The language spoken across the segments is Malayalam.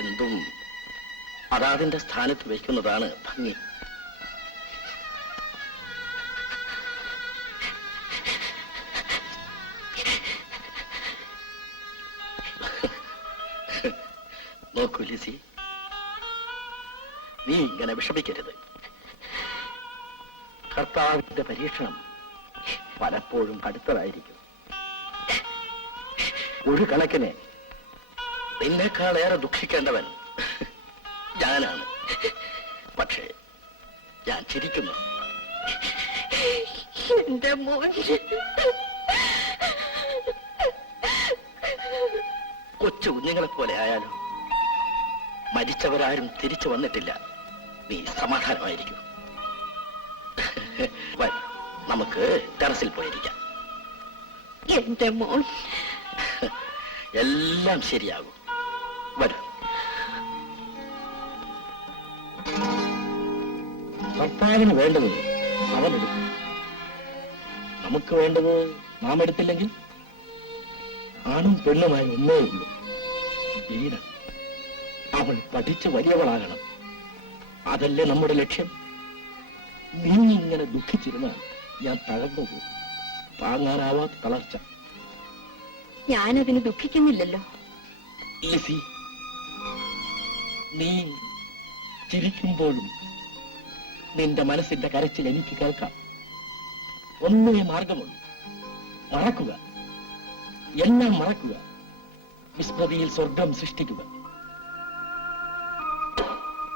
എന്തും അതാതിന്റെ സ്ഥാനത്ത് വയ്ക്കുന്നതാണ് ഭംഗി. നോക്കൂ ലിസി, നീ ഇങ്ങനെ വിഷമിക്കരുത്. കർത്താവിന്റെ പരീക്ഷണം പലപ്പോഴും കടുത്തതായിരിക്കും. ഒരു കണക്കിന് നിന്നേക്കാളേറെ ദുഃഖിക്കേണ്ടവൻ ഞാനാണ്. പക്ഷേ ഞാൻ ചിരിക്കുന്നു. എന്റെ മോൻ കൊച്ചു കുഞ്ഞുങ്ങളെ പോലെ ആയാലും മരിച്ചവരാരും തിരിച്ചു വന്നിട്ടില്ല. നീ സമാധാനമായിരിക്കും. നമുക്ക് ടെറസിൽ പോയിരിക്കാം. എന്റെ മോൻ എല്ലാം ശരിയാകും. വരൂ. കർത്താവിന് വേണ്ടത് അവനെടുക്കും. നമുക്ക് വേണ്ടത് നാം എടുത്തില്ലെങ്കിൽ ആണും പെണ്ണുമായി ഒന്നേ ഉള്ളൂ, വീണ. അവൾ പഠിച്ച് വലിയവളാകണം. അതല്ലേ നമ്മുടെ ലക്ഷ്യം. നീ ഇങ്ങനെ ദുഃഖിച്ചിരുന്നാൽ ഞാൻ തകർന്നു പോകും. താങ്ങാനാവാത്ത തളർച്ച. ഞാനതിന് ദുഃഖിക്കുന്നില്ലല്ലോ. ലിസി, നീ ചിരിക്കുമ്പോഴും നിന്റെ മനസ്സിന്റെ കരച്ചിൽ എനിക്ക് കേൾക്കാം. ഒന്നേ മാർഗമുള്ളൂ. മറക്കുക, എല്ലാം മറക്കുക. വിസ്മൃതിയിൽ സ്വർഗം സൃഷ്ടിക്കുക.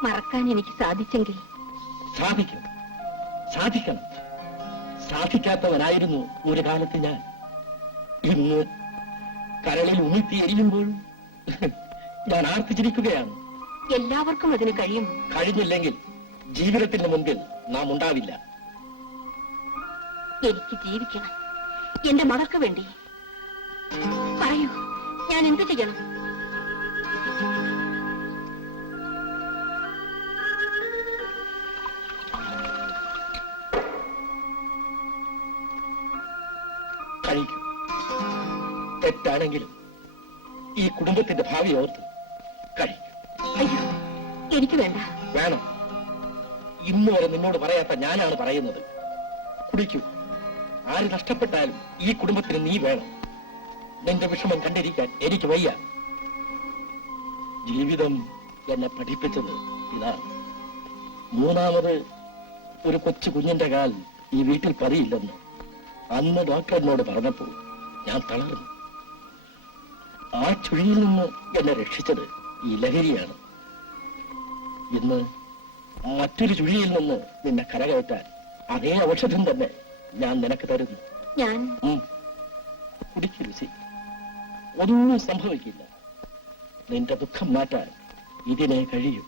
മറക്കാൻ എനിക്ക് സാധിച്ചെങ്കിൽ സാധിക്കും, സാധിക്കണം. സാധിക്കാത്തവനായിരുന്നു ഒരു കാലത്ത് ഞാൻ. ഇന്ന് കരളിൽ ഉമിത്തി എരിയുമ്പോഴും ഞാൻ ആർത്തിച്ചിരിക്കുകയാണ്. എല്ലാവർക്കും അതിന് കഴിയും. കഴിഞ്ഞില്ലെങ്കിൽ ജീവിതത്തിന്റെ മുമ്പിൽ നാം ഉണ്ടാവില്ല. എനിക്ക് ജീവിക്കണം, എന്റെ മകൾക്ക് വേണ്ടി. പറയൂ, ഞാൻ എന്ത് ചെയ്യണം? കഴിക്കൂ. തെറ്റാണെങ്കിലും ഈ കുടുംബത്തിന്റെ ഭാവി ഓർത്ത് കഴിക്കൂ. അയ്യോ, എനിക്ക് വേണ്ട. വേണം. ഇന്ന് വരെ നിന്നോട് പറയാത്ത ഞാനാണ് പറയുന്നത്. കുടിക്കൂ. ആര് നഷ്ടപ്പെട്ടാലും ഈ കുടുംബത്തിന് നീ വേണം. നിന്റെ വിഷമം കണ്ടിരിക്കാൻ എനിക്ക് വയ്യ. ജീവിതം എന്നെ പഠിപ്പിച്ചത് ഇതാണ്. മൂന്നാമത് ഒരു കൊച്ചു കുഞ്ഞിന്റെ കാൽ ഈ വീട്ടിൽ പതിയില്ലെന്ന് അന്ന് ഡോക്ടർ എന്നോട് പറഞ്ഞപ്പോൾ ഞാൻ തളർന്നു. ആ ചുഴിയിൽ നിന്ന് എന്നെ രക്ഷിച്ചത് ഈ ലഹരിയാണ്. ഇന്ന് മറ്റൊരു ചുഴിയിൽ നിന്ന് നിന്നെ കരകയറ്റാൻ അതേ ഔഷധം തന്നെ ഞാൻ നിനക്ക് തരുന്നു. ഞാൻ കുടിക്കൂ രുചി. ഒന്നും സംഭവിക്കില്ല. നിന്റെ ദുഃഖം മാറ്റാൻ ഇതിനെ കഴിയൂ.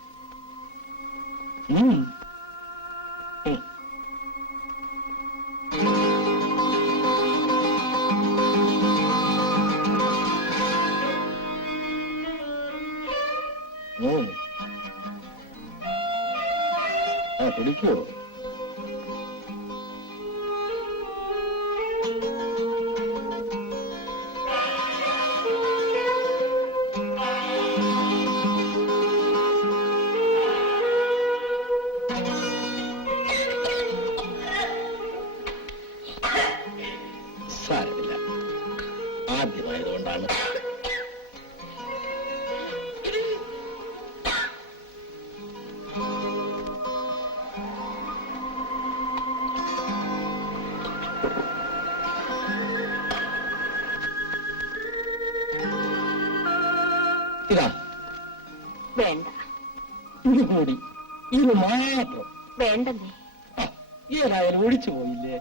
കുടിക്കോ? സാരമില്ല, ആദ്യമായതുകൊണ്ടാണ്. ഇതാ. വേണ്ട. ഇത് കൂടി, ഇത് മാത്രം. വേണ്ടേ? ഏതായാലും ഒഴിച്ചു പോയില്ലേ?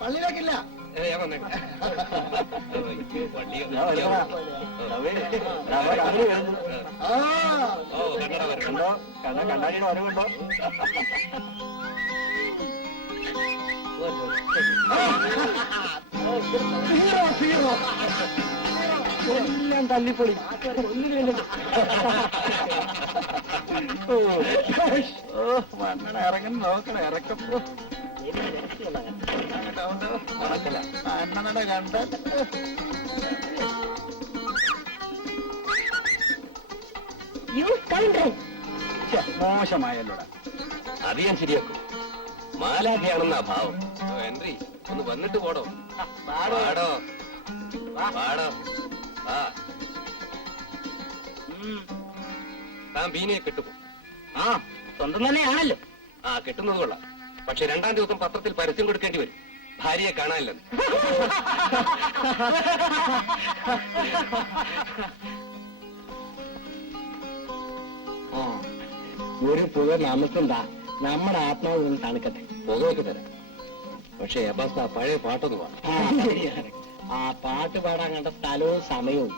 പള്ളിയിലേക്കില്ല. പള്ളിയോ കണ്ണാടിയുടെ വരവുണ്ടോ? എല്ലാം തല്ലിപ്പൊളി. മണ്ണട ഇറങ്ങുന്നു നോക്കണം, ഇറക്കപ്പോ അണ്ണനട കണ്ട മോശമായല്ലോടാ. അത് ഞാൻ ശരിയാക്കും. മാലാഖയാണെന്നാ ഭാവം. ഹെൻറി ഒന്ന് വന്നിട്ട് പോടോ. പാടോ പാടോ. ആ താൻ ബീനയെ കെട്ടുപോ. ആ സ്വന്തം തന്നെയാണല്ലോ. ആ കെട്ടുന്നത് കൊള്ളാം. പക്ഷെ 2-ാം ദിവസം പത്രത്തിൽ പരസ്യം കൊടുക്കേണ്ടി വരും. ഭാര്യയെ കാണാനില്ലെന്ന്. ഒരു പുക നമുക്കെന്താ, നമ്മുടെ ആത്മാവ് ഒന്ന് തണുക്കട്ടെ. പുകയൊക്കെ തരാം. പക്ഷേ അബ്ബാസ് ആ പഴയ പാട്ടൊന്ന് പാടാം. ആ പാട്ട് പാടാൻ കണ്ട സ്ഥലവും സമയവും.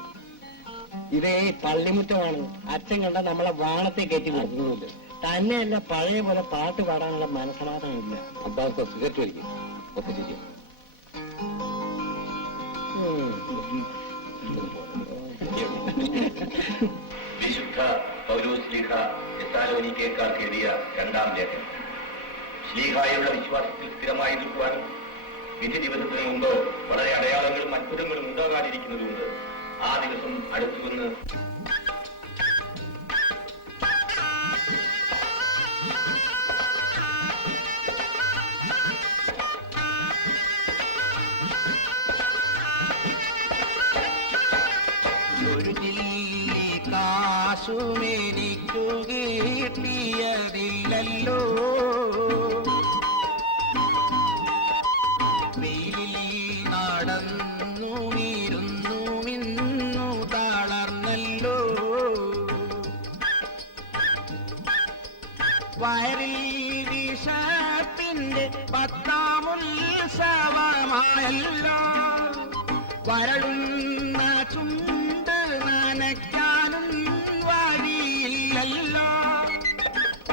ഇതേ പള്ളിമുറ്റമാണ്. അച്ഛൻ കണ്ട നമ്മളെ വാണത്തെ കയറ്റി നിർത്തുന്നില്ല. തന്നെയല്ല പഴയ പോലെ പാട്ട് പാടാനുള്ള മനസ്സമാധാനമില്ല. അബ്ബാസ് സിഗരറ്റ് വലിക്കും. ഒക്കെ ശരിയാ. വിശുദ്ധ പൗലോസ് ശ്ലീഹ തെസ്സലോനിക്കക്കാർക്ക് എഴുതിയ 2-ാം ലേഖനം. ശ്ലീഹായുള്ള വിശ്വാസത്തിൽ സ്ഥിരമായി നിൽക്കുവാനും വിധി ദിവസത്തിന് മുമ്പ് വളരെ അടയാളങ്ങളും അത്ഭുതങ്ങളും ഉണ്ടാകാതിരിക്കുന്നതുകൊണ്ട് ആ ദിവസം അടുത്തുവന്ന് കാശുമെനിക്കു കിട്ടിയതില്ലല്ലോ, വെയിലിൽ നടന്നു ഇരുന്നു മിന്നു തളർന്നല്ലോ, വയറിൽ വിഷത്തിന്റെ 10-ാം ഉത്സവമായല്ലോ, വരളുന്ന ചുണ്ട് നനയ്ക്കാനും വഴിയില്ലല്ലോ,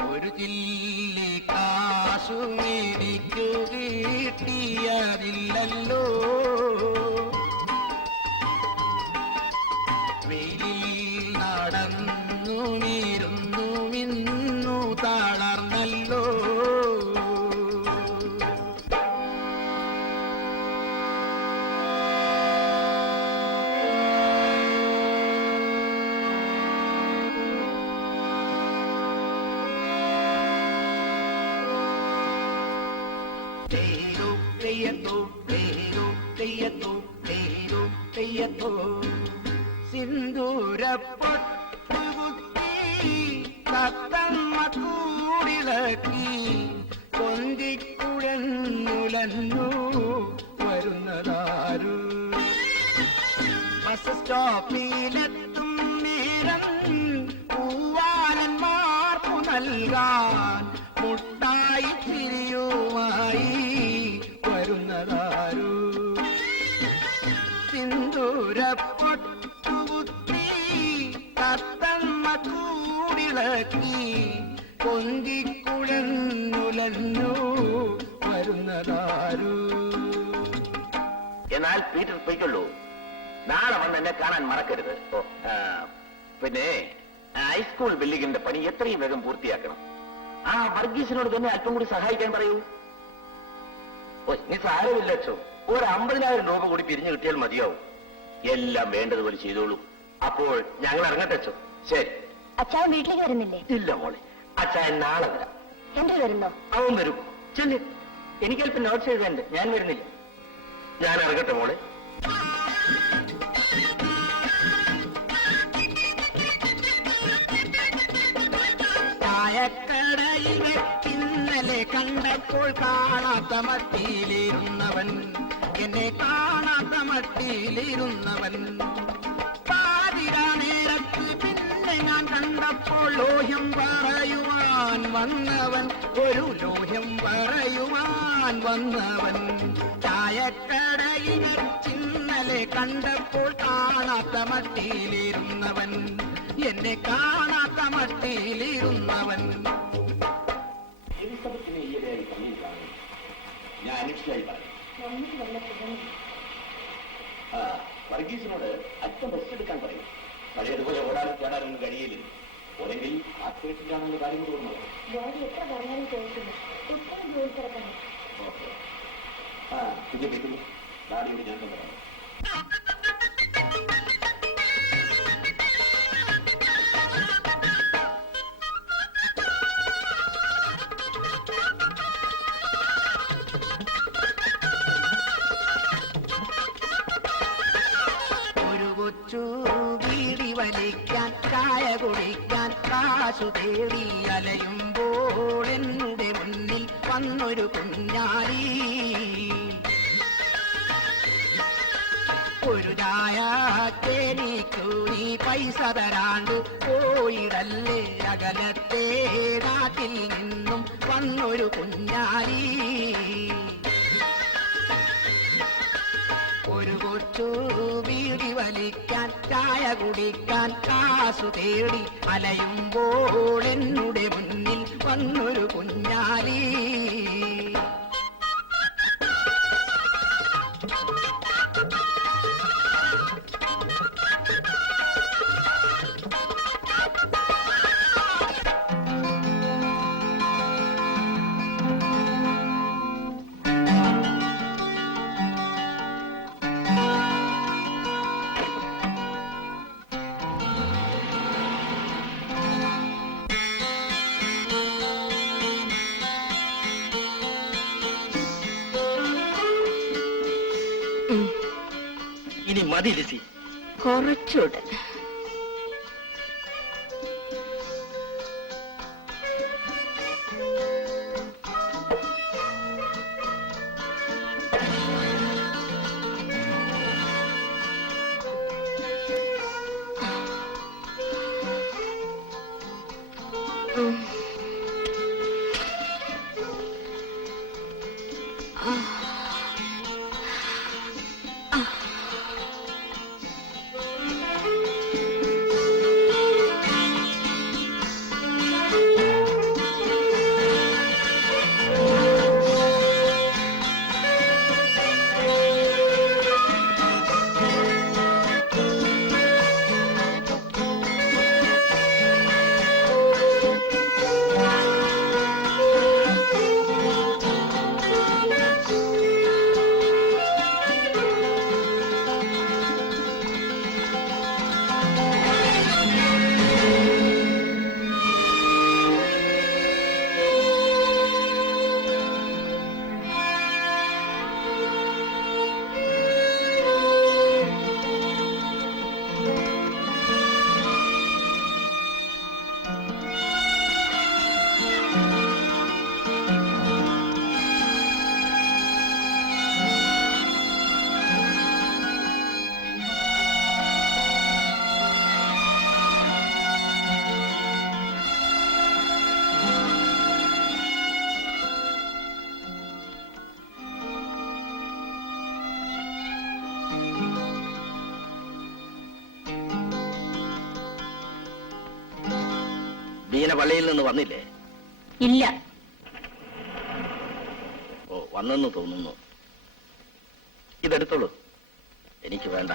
ഒരു ചില്ലി കാശുമെനിക്കു കിട്ടിയതില്ലല്ലോ, വെയിലിൽ നടന്നു ഇരുന്നു മിന്നു തളർന്നല്ലോ. സിന്ദൂരപ്പൊട്ടുകുത്തി തത്തമ്മ കൂടിളക്കി കൊന്തിക്കുഴന്നുലന്നു വരുന്നതാരു, ബസ് സ്റ്റോപ്പിലെത്തും നേരം പൂവാലന്മാർക്കു നൽകാൻ മുട്ടായി തിരിയുമായി വരുന്നതാരു, സിന്ദൂരപ്പൊട്ടുകുത്തി തത്തമ്മ കൂടിളക്കി കൊന്തിക്കുഴന്നുലന്നു വരുന്നതാരു. എന്നാൽ പീറ്റർ പോയിക്കൊള്ളൂ. നാളെ വന്ന് എന്നെ കാണാൻ മറക്കരുത്. പിന്നെ ഹൈസ്കൂൾ ബിൽഡിങ്ങിന്റെ പണി എത്രയും വേഗം പൂർത്തിയാക്കണം. ആ വർഗീസിനോട് തന്നെ അല്പം കൂടി സഹായിക്കാൻ പറയൂ. നീ സാരമില്ല അച്ഛോ, ഒരു 50,000 രൂപ കൂടി പിരിഞ്ഞു കിട്ടിയാൽ മതിയാവും. എല്ലാം വേണ്ടതുപോലെ ചെയ്തോളൂ. അപ്പോൾ ഞങ്ങൾ ഇറങ്ങട്ടെ അച്ഛോ. ശരി. അച്ഛാവൻ വീട്ടിലേക്ക് വരുന്നില്ലേ? ഇല്ല മോളെ, അച്ഛൻ നാളെ വരാം. ഹെൻറി വരുന്നോ? അവൻ വരും. ചെല്ലു. എനിക്കല്പം നോട്ട്സ് എഴുതാനുണ്ട്. ഞാൻ വരുന്നില്ല. ഞാൻ ഇറങ്ങട്ടെ മോളെ. ചായക്കടയിൽ ഇന്നലെ കണ്ടപ്പോൾ കാണാത്ത മട്ടിയിലിരുന്നവൻ, എന്നെ കാണാത്ത മട്ടിയിലിരുന്നവൻ, പാതിരാ നേരത്ത് പിന്നെ നിന്നെ ഞാൻ കണ്ടപ്പോൾ ലോഹ്യം പറയുവാൻ വന്നവൻ, ഒരു ലോഹ്യം പറയുവാൻ വന്നവൻ. ചായക്കടയിൽ ചിന്നലെ കണ്ടപ്പോൾ കാണാത്ത മട്ടിയിലിരുന്നവൻ, എന്നെ കാണാത്ത മട്ടിയിലിരുന്നവൻ. എലിസബത്തിനെ ഈയിടെയായി പള്ളിയിൽ കാണുന്നു. ഞാൻ അനിഷ്ടമായി പറഞ്ഞു. വർഗീസിനോട് അല്പം റെസ്റ്റ് എടുക്കാൻ പറയും. പഴയതുപോലെ ഓടാനും ചാടാനൊന്നും കഴിയില്ല. ഓരെങ്കിൽ ആത്മഹത്യയിലാണെന്ന് കാര്യം തോന്നുന്നു. എത്ര പറഞ്ഞാലും ചോദിക്കുന്നു. ഓക്കെ. പിന്നെ കിട്ടുന്നു ഡാഡിയോട് ഞാൻ പറയാം. ബീഡി വലിക്കാൻ ചായ കുടിക്കാൻ കാശു തേടി അലയുമ്പോൾ എന്നുടെ മുന്നിൽ വന്നൊരു കുഞ്ഞാലി. ഒരു ചായ കേനിക്കു നീ പൈസ തരാണ്ട് പോയിടല്ലേ, അകലത്തെ നാട്ടിൽ നിന്നും വന്നൊരു കുഞ്ഞാലി. ഒരു കൊച്ചു ബീഡി വലിക്കാൻ ചായ കുടിക്കാൻ കാശു തേടി അലയുമ്പോൾ എന്നുടെ മുന്നിൽ വന്നൊരു കുഞ്ഞാലി. ഇനി മതി ലിസി. കുറച്ചൂടെ. ബീന പള്ളിയിൽ നിന്ന് വന്നില്ലേ? ഇല്ല. ഓ, വന്നെന്ന് തോന്നുന്നു. ഇതെടുത്തോളൂ, എനിക്ക് വേണ്ട.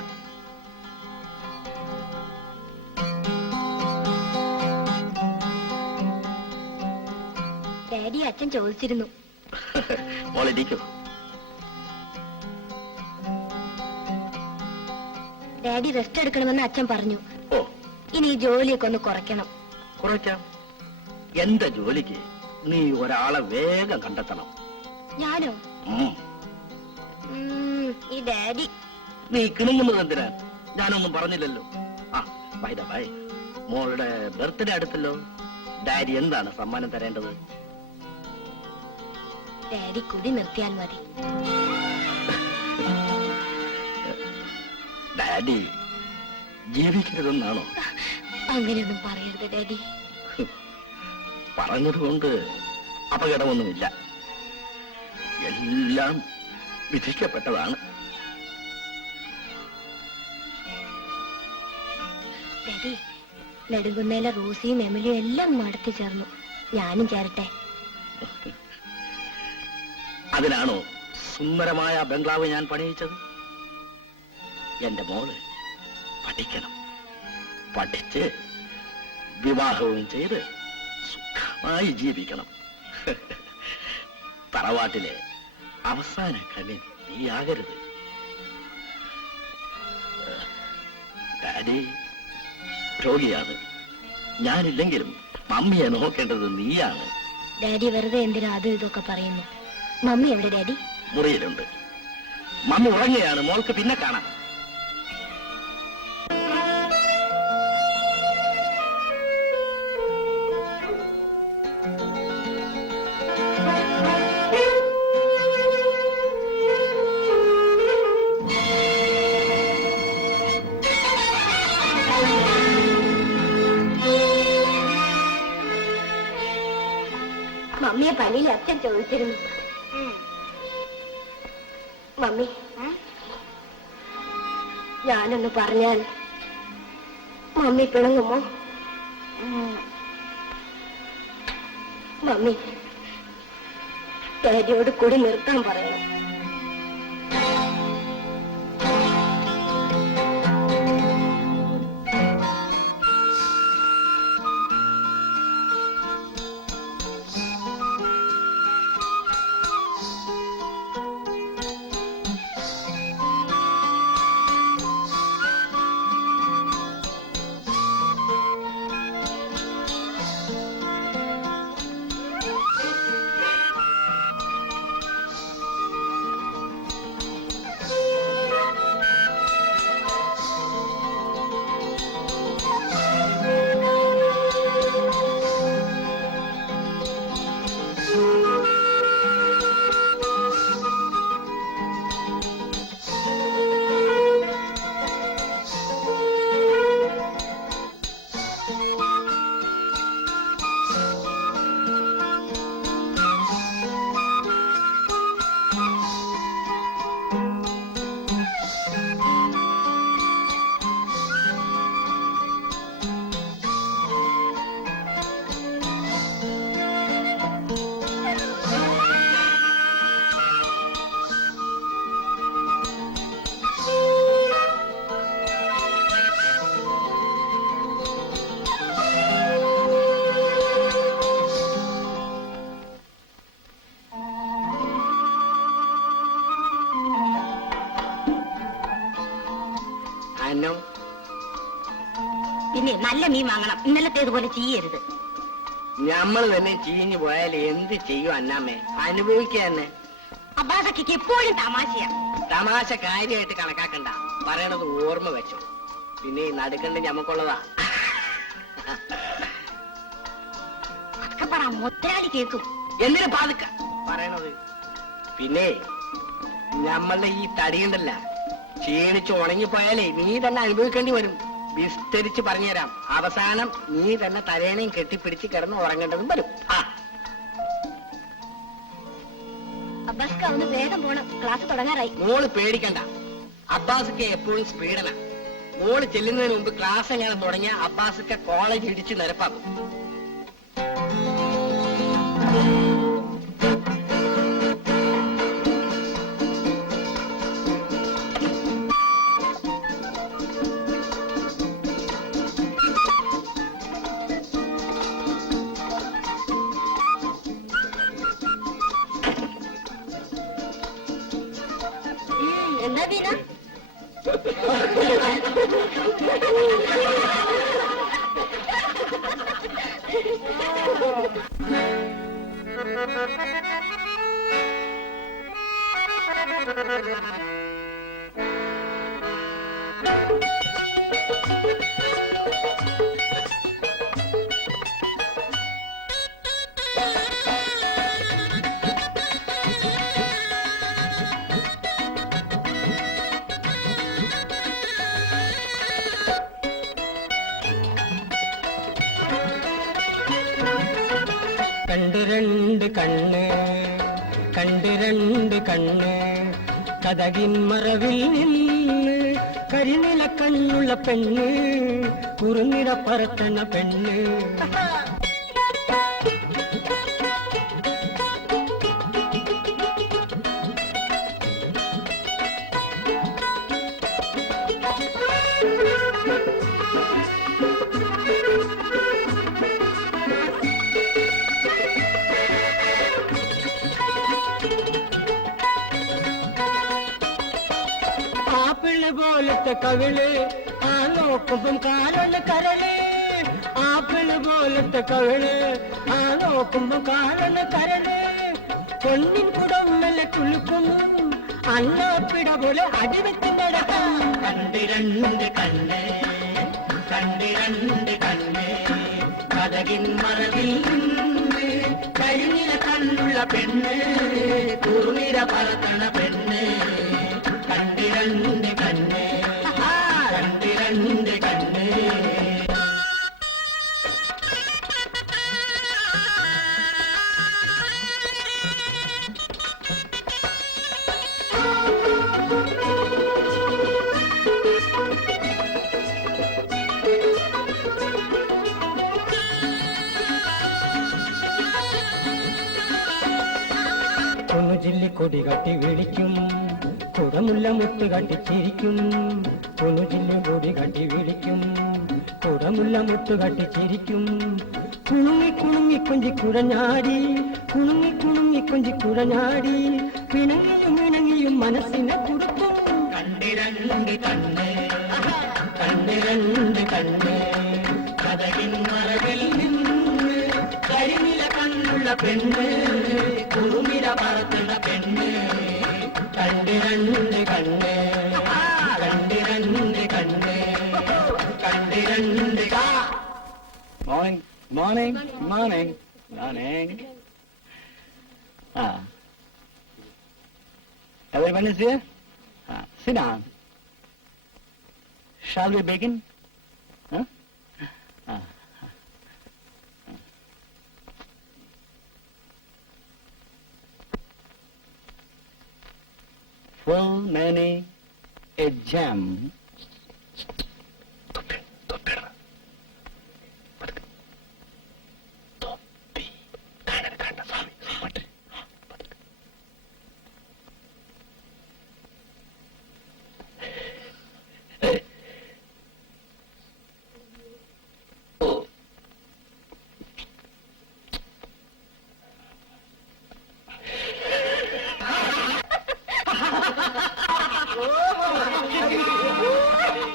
ഡാഡി അച്ഛൻ ചോദിച്ചിരുന്നു. മോളിരിക്കൂ. ഡാഡി റെസ്റ്റ് എടുക്കണമെന്ന് അച്ഛൻ പറഞ്ഞു. ഓ, ഇനി ഈ ജോലിയൊക്കെ ഒന്ന് കുറയ്ക്കണം. കുറയ്ക്കാം. എന്റെ ജോലിക്ക് നീ ഒരാളെ വേഗം കണ്ടെത്തണം. ഞാനോ? ഈ ഡാഡി. നീ കിണുങ്ങുന്നത് എന്തിനാ? ഞാനൊന്നും പറഞ്ഞില്ലല്ലോ. ആ, ബൈ ദ ബൈ, മോളുടെ ബർത്ത്ഡേ അടുത്തല്ലോ. ഡാഡി എന്താണ് സമ്മാനം തരേണ്ടത്? ഡാഡി കുടി നിർത്തിയാൽ മതി. ഡാഡി ജീവിക്കരുതെന്നാണോ? അങ്ങനെയൊന്നും പറയരുത് ഡാഡി. പറഞ്ഞതുകൊണ്ട് അപകടമൊന്നുമില്ല. എല്ലാം വിധിക്കപ്പെട്ടതാണ്. ഡാഡി, നെടുങ്കുന്നേലെ റോസിയും എമിലിയും എല്ലാം നടത്തി ചേർന്നു. ഞാനും ചേരട്ടെ? അതിനാണോ സുന്ദരമായ ബംഗ്ലാവ് ഞാൻ പണിയിച്ചത്? എന്റെ മോള് പഠിക്കണം. പഠിച്ച് വിവാഹവും ചെയ്ത് സുഖമായി ജീവിക്കണം. തറവാട്ടിലെ അവസാന കണ്ണി നീയാകരുത്. ഡാഡി രോഗിയാണ്. ഞാനില്ലെങ്കിലും മമ്മിയെ നോക്കേണ്ടത് നീയാണ്. ഡാഡി വെറുതെ എന്തിനാ അതും ഇതൊക്കെ പറയുന്നു? മമ്മി എവിടെ ഡാഡി? മുറിയിലുണ്ട്. മമ്മി ഉറങ്ങുകയാണ്. മോൾക്ക് പിന്നെ കാണാം. മമ്മിയെ പള്ളിയിൽ അച്ഛൻ ചോദിച്ചിരുന്നു. മമ്മി, ഞാനൊന്ന് പറഞ്ഞാൽ മമ്മി പിണങ്ങുമോ? മമ്മി ഡാഡിയോട് കൂടി നിർത്താൻ പറയണം. പിന്നെ നല്ല മീൻ വാങ്ങണം. ഇന്നലത്തേതുപോലെ ചെയ്യരുത്. നമ്മൾ തന്നെ ചീഞ്ഞു പോയാൽ എന്ത് ചെയ്യും അന്നാമ്മേ? അനുഭവിക്കാന്നെ. അബ്ബാസക്ക് എപ്പോഴും തമാശയാ. തമാശ കാര്യമായിട്ട് കണക്കാക്കണ്ട. പറയണത് ഓർമ്മ വെച്ചോ. പിന്നെ നടുക്കണ്ട് ഞമ്മക്കുള്ളതാ. അതൊക്കെ പറ, മുതലാളി കേൾക്കും. എന്തിനു പാതുക്ക പറയണത്? പിന്നെ നമ്മളുടെ ഈ തടിയുണ്ടല്ല, ക്ഷീണിച്ച് ഉണങ്ങിപ്പോയാലേ നീ തന്നെ അനുഭവിക്കേണ്ടി വരും. വിസ്തരിച്ച് പറഞ്ഞുതരാം. അവസാനം നീ തന്നെ തലേണയും കെട്ടിപ്പിടിച്ച് കിടന്ന് ഉറങ്ങേണ്ടതും വരും. അബ്ബാസ്ക്ക് ഒന്ന് വേഗം പോണം. ക്ലാസ് തുടങ്ങാറായി. മോള് പേടിക്കണ്ട. അബ്ബാസൊക്കെ എപ്പോഴും സ്പീഡനാ. മോള് ചെല്ലുന്നതിന് മുമ്പ് ക്ലാസ് എങ്ങനെ തുടങ്ങിയ അബ്ബാസൊക്കെ കോളേജ് ഇടിച്ച് നിരപ്പാക്കും. എന്താ ബീന? കണ്ട് രണ്ട് കണ്ണ് കണ്ട് രണ്ട് കണ്ണ് കതകിൻ മറവിൽ നിന്ന് കരിനില കണ്ണുള്ള പെണ്ണ് കുറുനിറ പറത്തണ പെണ്ണ് ആപ്പിള് പോലത്തെ കവിള് ആ നോക്കുമ്പം കാലൊന്ന് കരള് ആപ്പിള് പോലത്തെ കവിള് ആ നോക്കുമ്പം കാലൊന്ന് കരള് പൊന്നിൻ കുടമ്മല കുളുക്കും അന്നാപ്പിട പോലെ അടിവെത്തിൻ്റെ കണ്ടിരണ്ട് കണ്ണ് കണ്ടിരണ്ട് കണ്ണ് കതകിൻ മറവിൽ നിന്ന് കരിനില കണ്ണുള്ള പെണ്ണ് കുറുനിര പറത്തണ പെണ്ണ് കണ്ടിരണ്ട് കണ്ണ് കണ്ടിരണ്ട് കണ്ണ് കുന്നുജില്ലി കൊടി കട്ടി വിളിക്കും കുടമുല്ല മുട്ട് കട്ടി ചിരിക്കും കുന്നുജില്ലി കൊടി കട്ടി വിളിക്കും കുടമുല്ല മുട്ട് കട്ടി ചിരിക്കും കുണുങ്ങി കുണുങ്ങി കൊഞ്ചി കുഴഞ്ഞാടി കുണുങ്ങി കുണുങ്ങി കൊഞ്ചി കുഴഞ്ഞാടി പിണങ്ങിയും ഇണങ്ങിയും മനസ്സിനെ കൊടുക്കും കണ്ടിരണ്ട് കണ്ണ് കണ്ടിരണ്ട് കണ്ണ് കതകിൻ മറവിൽ നിന്ന് കരിനില കണ്ണുള്ള പെണ്ണ് കുറുമിര പറത്തുന്ന പെണ്ണ് കണ്ടിരണ്ട് കണ്ണ് കണ്ടിരണ്ട് കണ്ണ് കണ്ടിരണ്ട് morning morning morning morning everyone is here sit down shall we begin full many a gem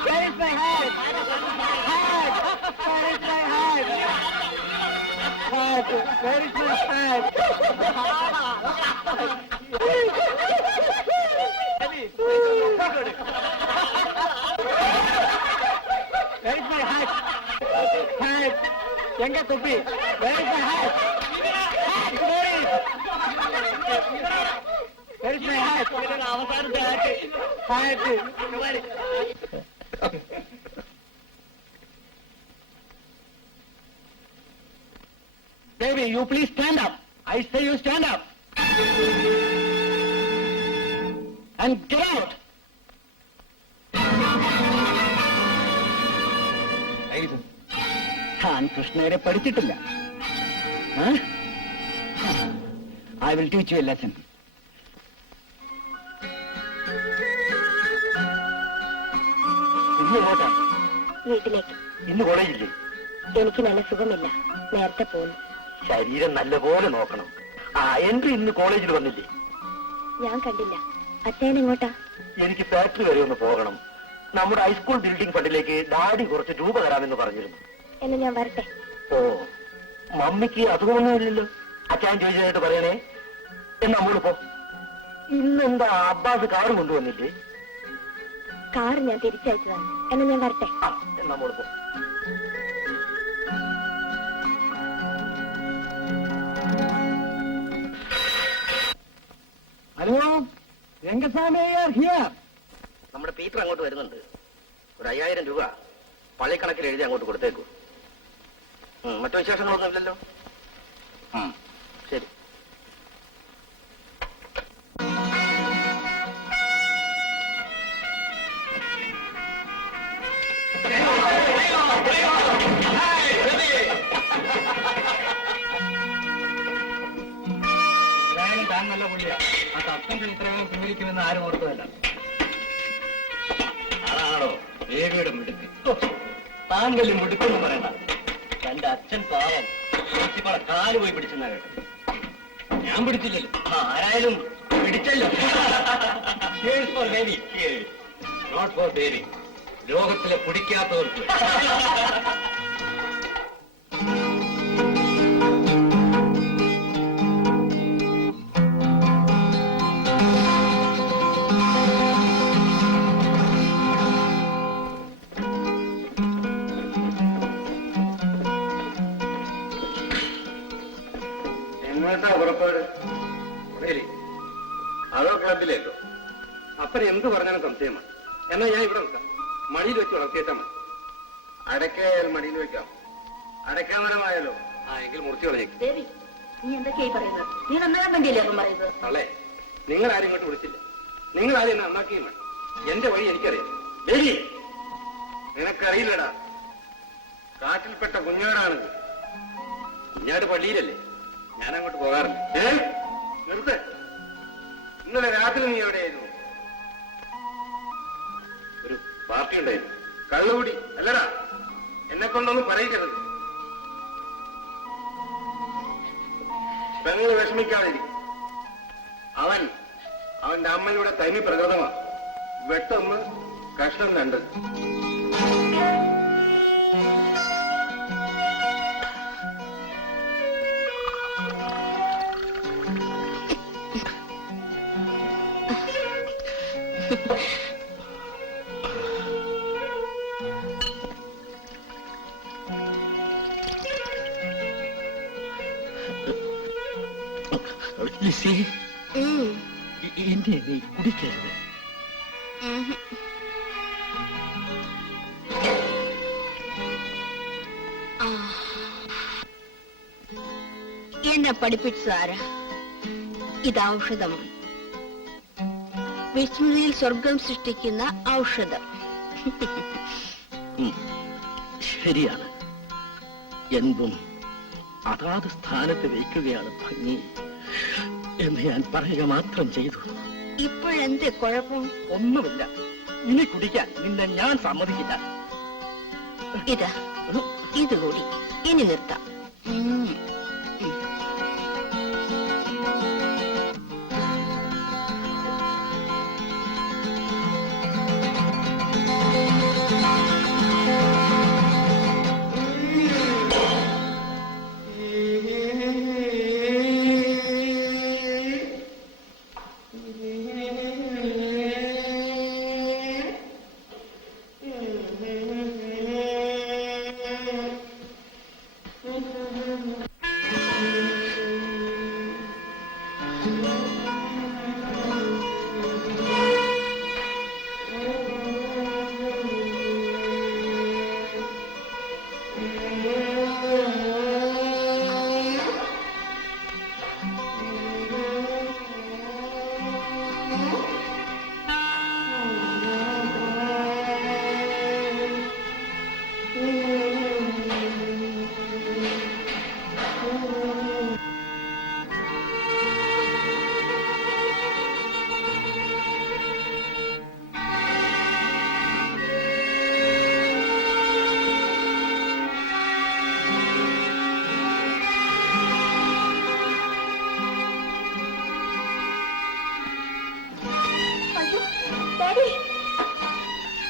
Where is my hat? Hat! Where is my hat? Hat! Where is my hat? Where is my hat? Hat! Enga topi? Where is my hat? Where is my hat? Hat! Baby, you please stand up. I say you stand up. And get out. ഞാൻ കൃഷ്ണരെ പഠിച്ചിട്ടില്ല. I will teach you a lesson. വീട്ടിലേക്ക്. ഇന്ന് കോളേജില്ലേ? എനിക്ക് നല്ല സുഖമില്ല, നേരത്തെ പോന്നു. ശരീരം നല്ലപോലെ നോക്കണം. എന്റെ ഇന്ന് കോളേജിൽ വന്നില്ലേ? ഞാൻ കണ്ടില്ല. അച്ഛൻ എങ്ങോട്ടാ? എനിക്ക് ഫാക്ടറി വരെ ഒന്ന് പോകണം. നമ്മുടെ ഹൈസ്കൂൾ ബിൽഡിംഗ് ഫണ്ടിലേക്ക് ഡാഡി കുറച്ച് രൂപ തരാമെന്ന് പറഞ്ഞിരുന്നു. എന്ന് ഞാൻ വരട്ടെ. ഓ, മമ്മിക്ക് അസുഖമൊന്നുമില്ലല്ലോ. അച്ഛൻ ചോദിച്ചതായിട്ട് പറയണേ. എന്നാ മോള് പോ. ഇന്നെന്താ അബ്ബാസ് കാറ് കൊണ്ടുവന്നില്ലേ? കാർ ഞാൻ തിരിച്ചയച്ചതാണ്. എന്ന് ഞാൻ വരട്ടെ. എന്നാ മോള് പോ. Hello, Rangaswamy here. നമ്മുടെ പീറ്റർ അങ്ങോട്ട് വരുന്നുണ്ട്. ഒരു 5000 രൂപ പള്ളിക്കണക്കിൽ എഴുതി അങ്ങോട്ട് കൊടുത്തേക്കൂ. മറ്റു വിശേഷങ്ങളൊന്നും ഇല്ലല്ലോ? എന്തായാലും താൻ നല്ല പുള്ളിയാ. ആ സസ്പെൻഷൻ ഇത്രയും പിൻവലിക്കുമെന്ന് ആരും ഓർത്തതല്ല. ആളാണോ ദേവിയുടെ മിടുക്ക്? താൻ വലിയ മുടുക്കൊന്നും പറയണ്ട. തന്റെ അച്ഛൻ പാവം പ്രിൻസിപ്പാളെ കാല് പോയി പിടിച്ചെന്നാ കേട്ടത്. ഞാൻ പിടിച്ചില്ലല്ലോ. ആരായാലും പിടിച്ചല്ലോ. Cheers for Devi. Not for Devi, ലോകത്തിലെ പിടിക്കാത്തവർക്ക്. എങ്ങോട്ടാ പുറപ്പാട്? ശരി, അതോ ക്ലബിലേക്കോ? അപ്പൻ എന്ത് പറഞ്ഞാലും സംശയമാണ്. എന്നാ ഞാൻ ഇവിടെ നിൽക്കാം. മടിയിൽ വെച്ച് വളർത്തിയേച്ചാൽ മതി. അടയ്ക്കായാലും മടിയിൽ വെക്കാം. അടയ്ക്കാമരമായാലോ? ആ എങ്കിൽ മുറിച്ച് കളഞ്ഞേക്കും. ദേവി, നീ എന്തൊക്കെയായി പറയുന്നത്? നീ നന്നാകാൻ വേണ്ടിയല്ലേ അപ്പം പറയുന്നത്? അല്ലേ, നിങ്ങൾ ആരും ഇങ്ങോട്ട് വിളിച്ചില്ല. നിങ്ങൾ ആരും എന്നെ നന്നാക്കുകയും വേണം. എന്റെ വഴി എനിക്കറിയാം. ദേവി, നിനക്കറിയില്ലടാ, കാറ്റിൽപ്പെട്ട കുഞ്ഞാടാണിത്. കുഞ്ഞാട് പള്ളിയിലല്ലേ, ഞാൻ അങ്ങോട്ട് പോകാറില്ല. നിർത്ത്. ഇന്നലെ രാത്രി നീ എവിടെയായിരുന്നു? ഒരു പാർട്ടി ഉണ്ടായിരുന്നു. കള്ളുകൂടി അല്ലടാ, എന്നെ കൊണ്ടൊന്നും പറയിക്കരുത്. പെങ്ങൾ വിഷമിക്കാതിരി. അവന്റെ അമ്മയുടെ തനി പ്രകൃതമാ. വെട്ടൊന്ന്, കഷ്ണം രണ്ട്. ലിസി, എന്നെ നീ കുടിക്കരുത്. എന്നെ പഠിപ്പിച്ചതാരാ? ഇത് ഔഷധമാണ്. വിസ്മൃതിയിൽ സ്വർഗം സൃഷ്ടിക്കുന്ന ഔഷധം. ശരിയാണ്, എന്തും അതാത് സ്ഥാനത്ത് വയ്ക്കുകയാണ് ഭംഗി എന്ന് ഞാൻ പറയുക മാത്രം ചെയ്തു. ഇപ്പോഴെന്ത് കുഴപ്പം? ഒന്നുമില്ല, ഇനി കുടിക്കാൻ നിന്നെ ഞാൻ സമ്മതിക്കില്ല. ഇതാ, ഇതുകൂടി ഇനി നിർത്താം.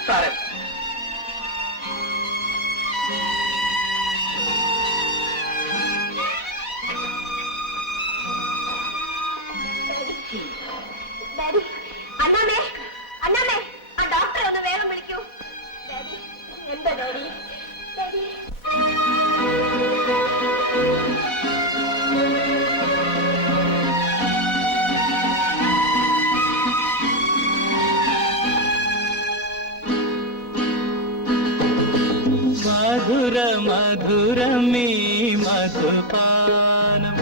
സാരൻ, അന്നാമേ, അന്നാമേ, ആ ഡോക്ടറെ ഒന്ന് വേഗം വിളിക്കൂ. എന്താ ഡാഡി? ഡാഡി, മധുര മധുരമേ മധുപാനം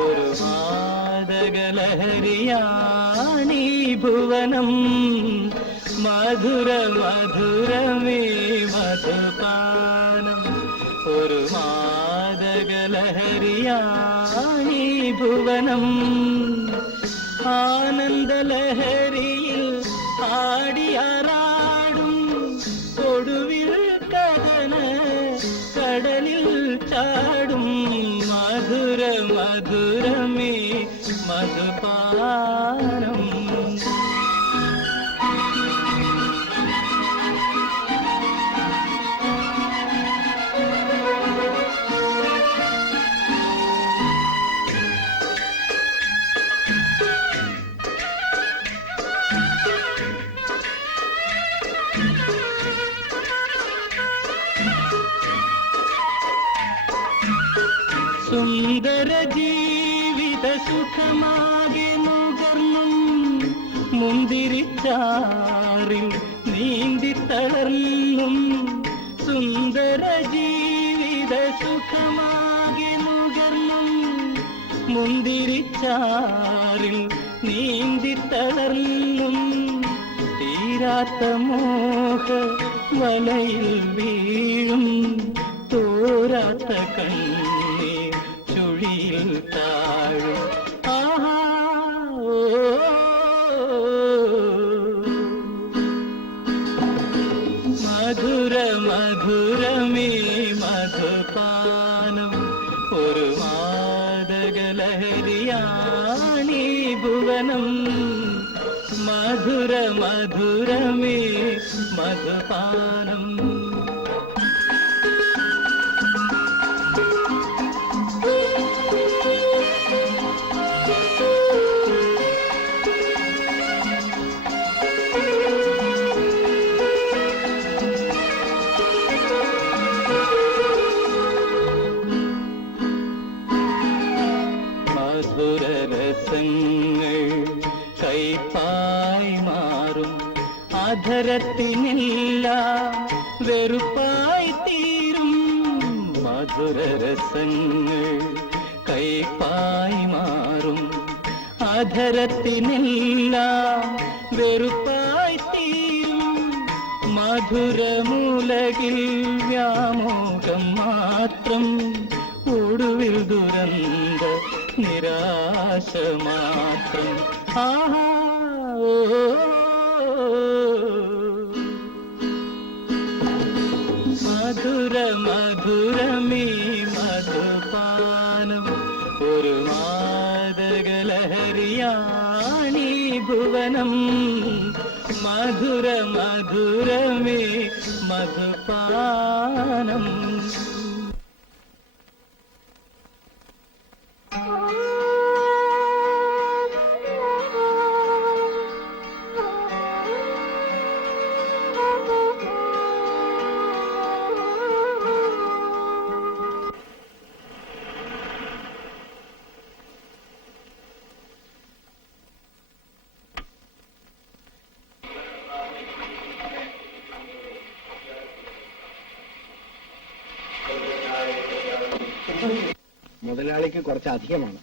ഒരു മാദകലഹരിയാണീ ഭുവനം. മധുര മധുരമേ മധുപാനം ലഹരിയാണീ ഭുവനം ആനന്ദലഹരിയിൽ ആടിയാറാടും ഒടുവിൽ കഥന കടലിൽ ചാടും മധുര മധുരമേ മധുപാനം സുന്ദര ജീവിത സുഖമാകെ നുകർന്നും മുന്തിരിച്ചാറിൽ നീന്തി തളർന്നും സുന്ദര ജീവിത സുഖമാകെ നുകർന്നും മുന്തിരിച്ചാറിൽ നീന്തി തളർന്നും തീരാത്ത മോഹ വലയിൽ വീഴും തോരാത്ത കണ്ണീർ ചുഴിയിൽ താഴും ആഹാ ഓ, മധുര മധുരമേ മധുപാനം ഒരു മാദകലഹരിയാണീ ഭുവനം മധുര മധുരമേ മധുപാനം മധുരരസങ്ങൾ കൈപ്പായി മാറും അധരത്തിനെല്ലാം വെറുപ്പായി തീരും മധുരരസങ്ങൾ കൈപ്പായി മാറും അധരത്തിനെല്ലാം വെറുപ്പായി തീരും മധുരമുലകിൽ വ്യാമോഹം മാത്രം ഒടുവിൽ ദുരന്ത നിരാശ മാത്രം ആഹാ ഓ, മധുര മധുരമേ മധുപാനം ഒരു മാദകലഹരിയാണീ ഭുവനം മധുര മധുരമേ മധുപാനം മുതലാളിക്ക് കുറച്ച് അധികമാണ്.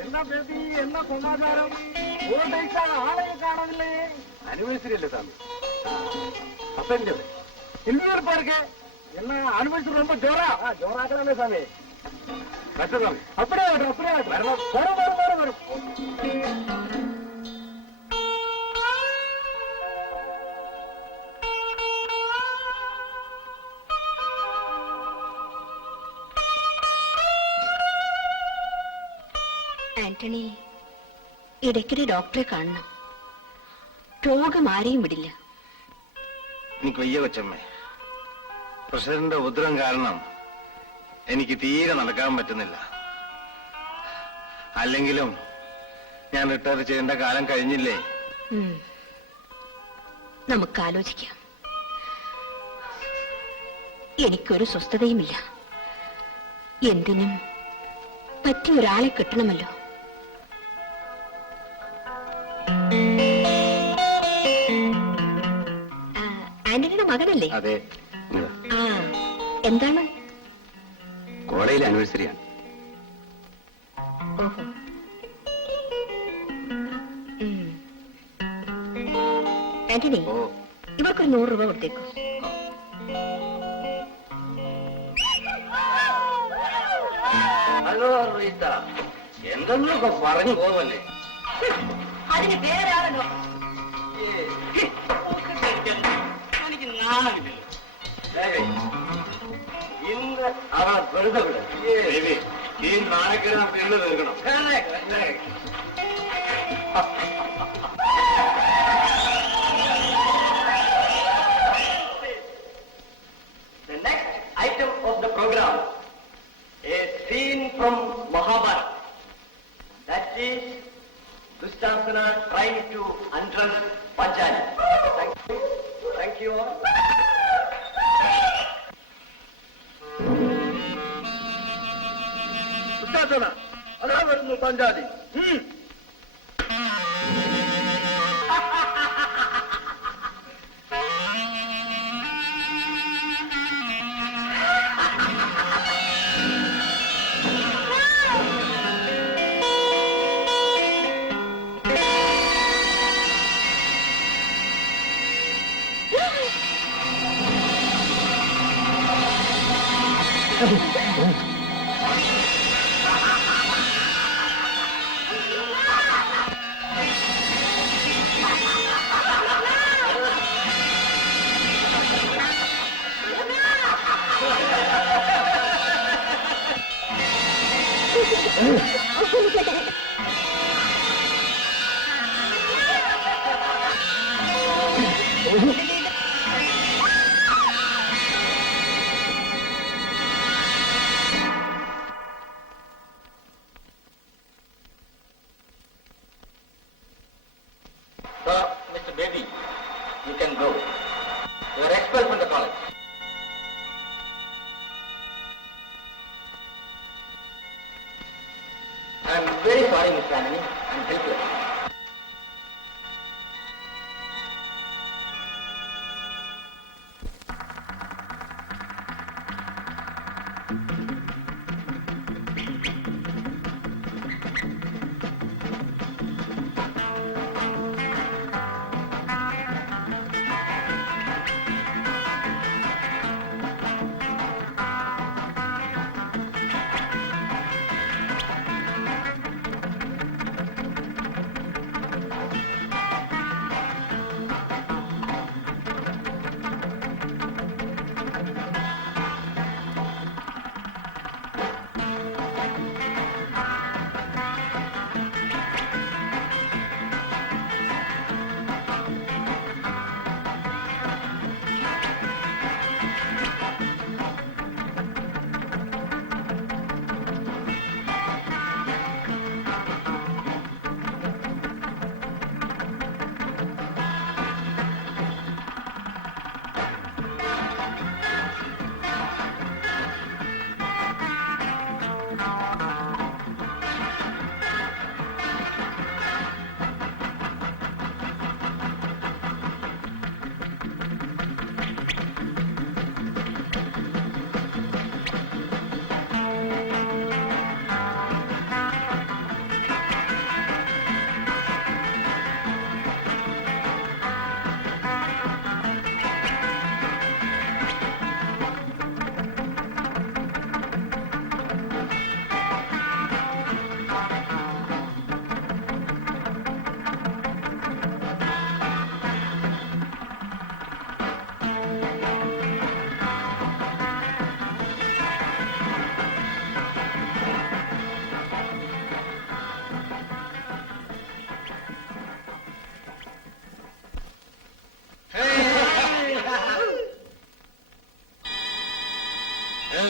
എന്നാ ബേബി എന്നാ സമാചാരം ആളെ കാണാനില്ലേ? ആനിവേഴ്സറി അല്ലേ താമസം? അപ്പൻ്റെ எல்லோரும் பாருங்க எல்லாம் அனுபவிச்சு ரொம்ப ஜோரா ஜோராக்கதானே சாமி கட்டுறோம் அப்படியே வரும் வரும் வரும் வரும் வரும் ആന്റണി ഇടയ്ക്കിടെ ഡോക്ടറെ കാണണം. രോഗം ആരെയും വിടില്ല. എനിക്ക് വയ്യ കൊച്ചമ്മേ. പ്രസിഡന്റിന്റെ ഉപദ്രവം കാരണം എനിക്ക് തീരെ നടക്കാൻ പറ്റുന്നില്ല. അല്ലെങ്കിലും ഞാൻ റിട്ടയർ ചെയ്യേണ്ട കാലം കഴിഞ്ഞില്ലേ? നമുക്ക് ആലോചിക്കാം. എനിക്കൊരു സ്വസ്ഥതയുമില്ല. എന്തിനും പറ്റിയ ഒരാളെ കിട്ടണമല്ലോ. ആന്റണിയുടെ മകനല്ലേ? അതെ, ആ, എന്താണ്? കോളേജിലെ ആനിവേഴ്സറിയാണ്. ഓഹോ. ആന്റണി, ഇവർക്കൊരു 100 രൂപ കൊടുത്തേക്കൂ. ഹലോ റീത്ത, എന്തെങ്കിലുമൊക്കെ പറഞ്ഞു പോവല്ലേ? അതിന് പേരാണല്ലോ. എനിക്ക് നാണില്ല. ഇന്ന് അവളെ വെറുതെ വിടും. ഈ നാണക്കേട് നമുക്ക് ഇന്ന് തീർക്കണം. The next item of the program, a scene from Mahabharata. That is Dushasana trying to undress Panchali. Thank you all. അതാ വരുന്നു Panchali. Mr. Baby, you can go. You are expelled from the college. I am very sorry, Mr. Anthony. I am helpless.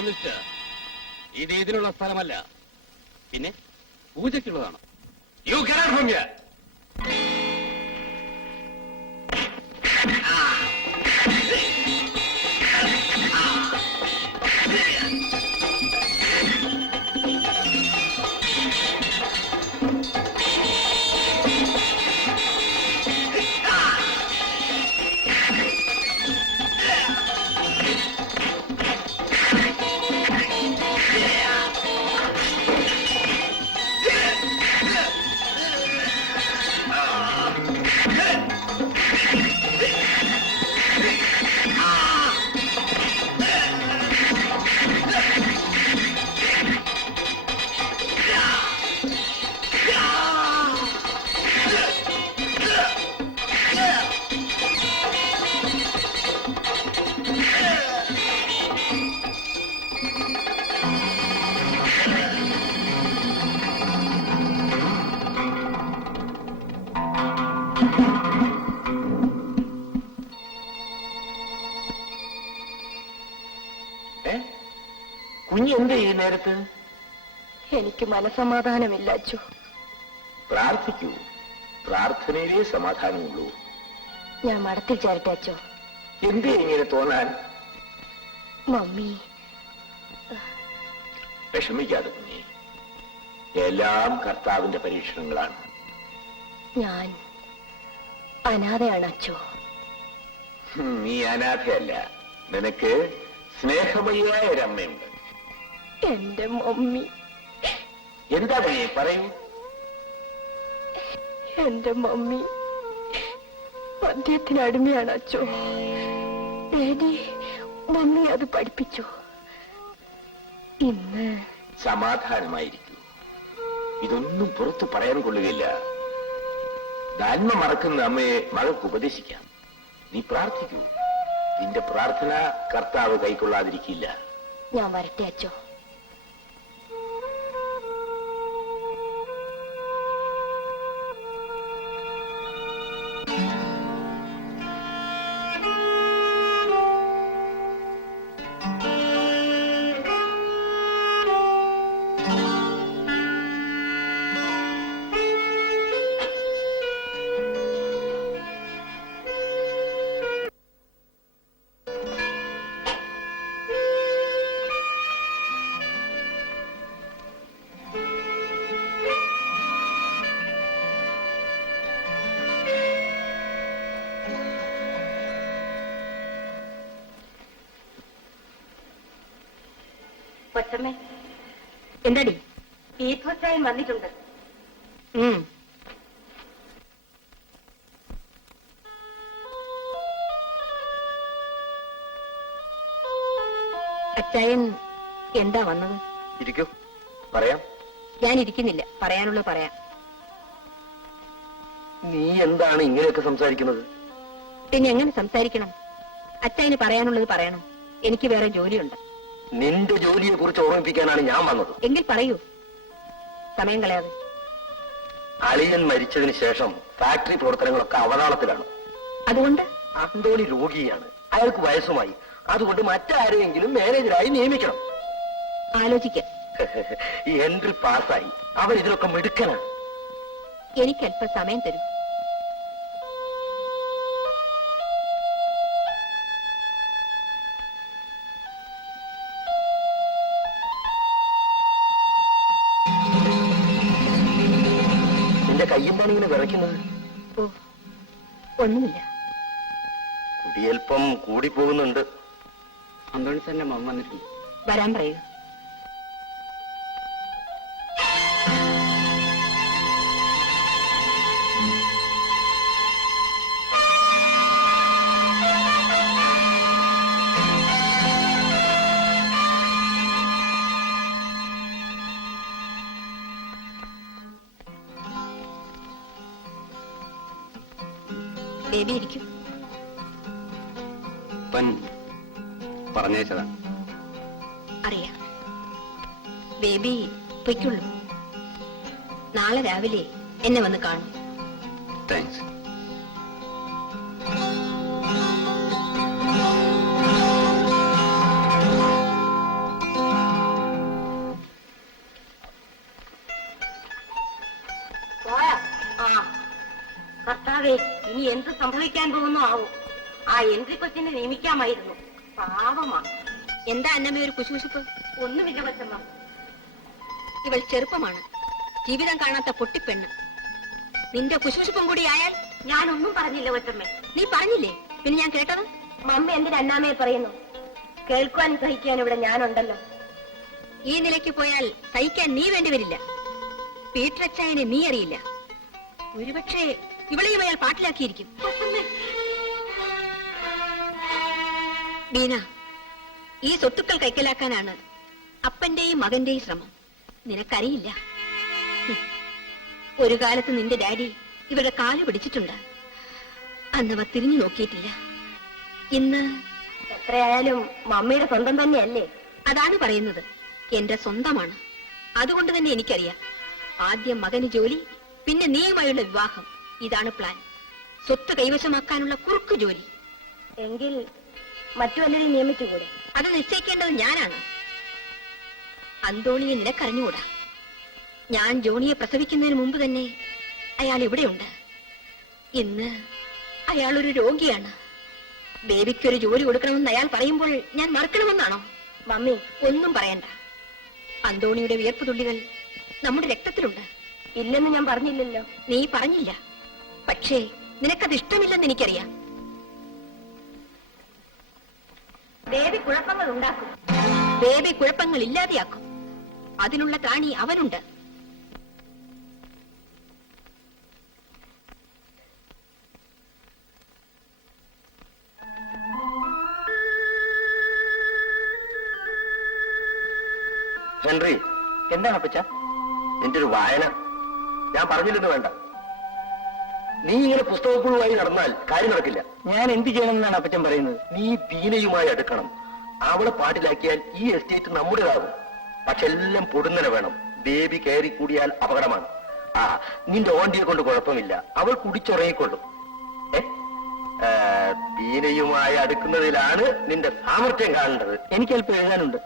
Mister, ഇത് ഇതിനുള്ള സ്ഥലമല്ല, പിന്നെ പൂജയ്ക്കുള്ളതാണ്. You can out from here. കുഞ്ഞ് എന്ത് ഈ നേരത്ത്? എനിക്ക് മനസമാധാനമില്ല അച്ചു. പ്രാർത്ഥിക്കൂ, പ്രാർത്ഥനയിലേ സമാധാനമുള്ളൂ. ഞാൻ മടത്തിൽ ചേരട്ടെ അച്ചോ? എന്തേ ഇങ്ങനെ തോന്നാൻ? മമ്മി. വിഷമിക്കാതെ കുഞ്ഞെ, എല്ലാം കർത്താവിന്റെ പരീക്ഷണങ്ങളാണ്. ഞാൻ അനാഥയാണ് അച്ചോ. നീ അനാഥയല്ല, നിനക്ക് സ്നേഹമയ്യായ ഒരമ്മയുണ്ട്. എന്റെ മമ്മി. എന്താ കുഞ്ഞെ, പറയൂ. എന്റെ മമ്മി മദ്യത്തിന് അടിമയാണ് അച്ചോ. ഡാഡി മമ്മി അത് പഠിപ്പിച്ചു. ഇന്ന് സമാധാനമായിരിക്കൂ, ഇതൊന്നും പുറത്തു പറയാൻ കൊള്ളുകയില്ല. നന്മ മറക്കുന്ന അമ്മയെ മകൾക്ക് ഉപദേശിക്കാം. നീ പ്രാർത്ഥിക്കൂ, നിന്റെ പ്രാർത്ഥന കർത്താവ് കൈക്കൊള്ളാതിരിക്കില്ല. ഞാൻ വരട്ടെ അച്ചോ? കൊച്ചമ്മേ, എന്താടി? ഈത്വച്ചായൻ വന്നിട്ടുണ്ട്. അച്ചായൻ എന്താ വന്നത്? ഇരിക്കൂ, പറയാം. ഞാൻ ഇരിക്കുന്നില്ല, പറയാനുള്ള പറയാം. നീ എന്താണ് ഇങ്ങനെയൊക്കെ സംസാരിക്കുന്നത്? പിന്നെ എങ്ങനെ സംസാരിക്കണം? അച്ചായന് പറയാനുള്ളത് പറയണം. എനിക്ക് വേറെ ജോലിയുണ്ട്. നിന്റെ ജോലിയെ കുറിച്ച് ഓർമ്മിപ്പിക്കാനാണ് ഞാൻ വന്നത്. എങ്കിൽ പറയൂ, സമയം കളയാതെ. അളിയൻ മരിച്ചതിന് ശേഷം ഫാക്ടറി പ്രവർത്തനങ്ങളൊക്കെ അവതാളത്തിലാണ്. അതുകൊണ്ട് അന്തോണി രോഗിയാണ്, അയാൾക്ക് വയസ്സുമായി. അതുകൊണ്ട് മറ്റാരെയെങ്കിലും മാനേജരായി നിയമിക്കണം. ആലോചിക്കാം. ഈ എൻട്രി പാസ്സായി, അവൻ ഇതിലൊക്കെ മിടുക്കനാണ്. എനിക്ക് അല്പം സമയം തരും. നിന്റെ കയ്യുമ്പാണ് ഇങ്ങനെ വിറയ്ക്കുന്നത്? ഓ, ഒന്നുമില്ല. കുടിയൽപ്പം കൂടിപ്പോകുന്നുണ്ട്. അന്തോണി സാറിന്റെ മമ്മ വന്നിട്ടുണ്ട്. വരാൻ പറയൂ. ബേബി ഇരിക്കും. പറഞ്ഞേച്ചതാ. അറിയാം. ബേബി പൊയ്ക്കുള്ളൂ. നാളെ രാവിലെ എന്നെ വന്ന് കാണും. താങ്ക്സ്. കർത്താവേ, ഇനി എന്ത് സംഭവിക്കാൻ പോകുന്നു ആവോ. ആ എൻട്രി കൊച്ചിനെ നിയമിക്കാമായിരുന്നു. പാവമാ. എന്താ അന്നമ്മ ഒരു കുശുകുശുപ്പ്? ഒന്നുമില്ല കൊച്ചമ്മ. ഇവൾ ചെറുപ്പമാണ്, ജീവിതം കാണാത്ത പൊട്ടിപ്പെണ്ണ്. നിന്റെ കുശുകുശുപ്പും കൂടി ആയാൽ? ഞാനൊന്നും പറഞ്ഞില്ല കൊച്ചമ്മ. നീ പറഞ്ഞില്ലേ? പിന്നെ ഞാൻ കേട്ടത്? മമ്മ എന്തിന് അന്നാമയെ പറയുന്നു? കേൾക്കുവാൻ സഹിക്കാൻ ഇവിടെ ഞാനുണ്ടല്ലോ. ഈ നിലയ്ക്ക് പോയാൽ സഹിക്കാൻ നീ വേണ്ടി വരില്ല. പീറ്ററച്ചായനെ നീ അറിയില്ല. ഒരുപക്ഷെ ഇവളെയും അയാൾ പാട്ടിലാക്കിയിരിക്കും. ബീന, ഈ സ്വത്തുക്കൾ കൈക്കലാക്കാനാണ് അപ്പന്റെയും മകന്റെയും ശ്രമം. നിനക്കറിയില്ല. ഒരു കാലത്ത് നിന്റെ ഡാഡി ഇവരുടെ കാല് പിടിച്ചിട്ടുണ്ട്. അന്നവ തിരിഞ്ഞു നോക്കിയിട്ടില്ല. ഇന്ന് എത്രയായാലും മമ്മിയുടെ സ്വന്തം തന്നെയല്ലേ? അതാണ് പറയുന്നത്. എന്റെ സ്വന്തമാണ്. അതുകൊണ്ട് തന്നെ എനിക്കറിയാം. ആദ്യം മകന് ജോലി, പിന്നെ നീയുമായുള്ള വിവാഹം. ഇതാണ് പ്ലാൻ. സ്വത്ത് കൈവശമാക്കാനുള്ള കുറുക്കു ജോലി. എങ്കിൽ മറ്റു വല്ലവരെയും നിയമിച്ചുകൂടെ? അത് നിശ്ചയിക്കേണ്ടത് ഞാനാണ്. അന്തോണിയെ നിനക്കറിഞ്ഞുകൂടാ. ഞാൻ ജോണിയെ പ്രസവിക്കുന്നതിന് മുമ്പ് തന്നെ അയാൾ ഇവിടെയുണ്ട്. ഇന്ന് അയാൾ ഒരു രോഗിയാണ്. ബേബിക്കൊരു ജോലി കൊടുക്കണമെന്ന് അയാൾ പറയുമ്പോൾ ഞാൻ മറക്കണമെന്നാണോ? മമ്മി, ഒന്നും പറയണ്ട. അന്തോണിയുടെ വിയർപ്പ് തുള്ളികൾ നമ്മുടെ രക്തത്തിലുണ്ട്. ഇല്ലെന്ന് ഞാൻ പറഞ്ഞില്ലല്ലോ. നീ പറഞ്ഞില്ല. പക്ഷേ നിനക്കത് ഇഷ്ടമില്ലെന്ന് എനിക്കറിയാം. ബേബി കുഴപ്പങ്ങൾ ഉണ്ടാക്കും. ബേബി കുഴപ്പങ്ങൾ ഇല്ലാതെയാക്കും. അതിനുള്ള ത്രാണി അവനുണ്ട്. ഹെൻറി, എന്താണ് അപ്പച്ച? നിന്റെ ഒരു വായന ഞാൻ പറഞ്ഞില്ലെന്ന് വേണ്ട. നീ ഇങ്ങനെ പുസ്തകങ്ങളുമായി നടന്നാൽ കാര്യം നടക്കില്ല. ഞാൻ എന്ത് ചെയ്യണമെന്നാണ് അപ്പച്ചൻ പറയുന്നത്? നീ ബീനയുമായി അടുക്കണം. അവളെ പാട്ടിലാക്കിയാൽ ഈ എസ്റ്റേറ്റ് നമ്മുടേതാകും. പക്ഷെ എല്ലാം പൊടുന്നനെ വേണം. ബേബി കയറി കൂടിയാൽ അപകടമാണ്. ആ, നിന്റെ ഓണ്ടിയെ കൊണ്ട് കുഴപ്പമില്ല. അവൾ കുടിച്ചുറങ്ങിക്കൊള്ളും. ബീനയുമായി അടുക്കുന്നതിലാണ് നിന്റെ സാമർത്ഥ്യം കാണേണ്ടത്. എനിക്ക് അല്പം എഴുതാനുണ്ട്.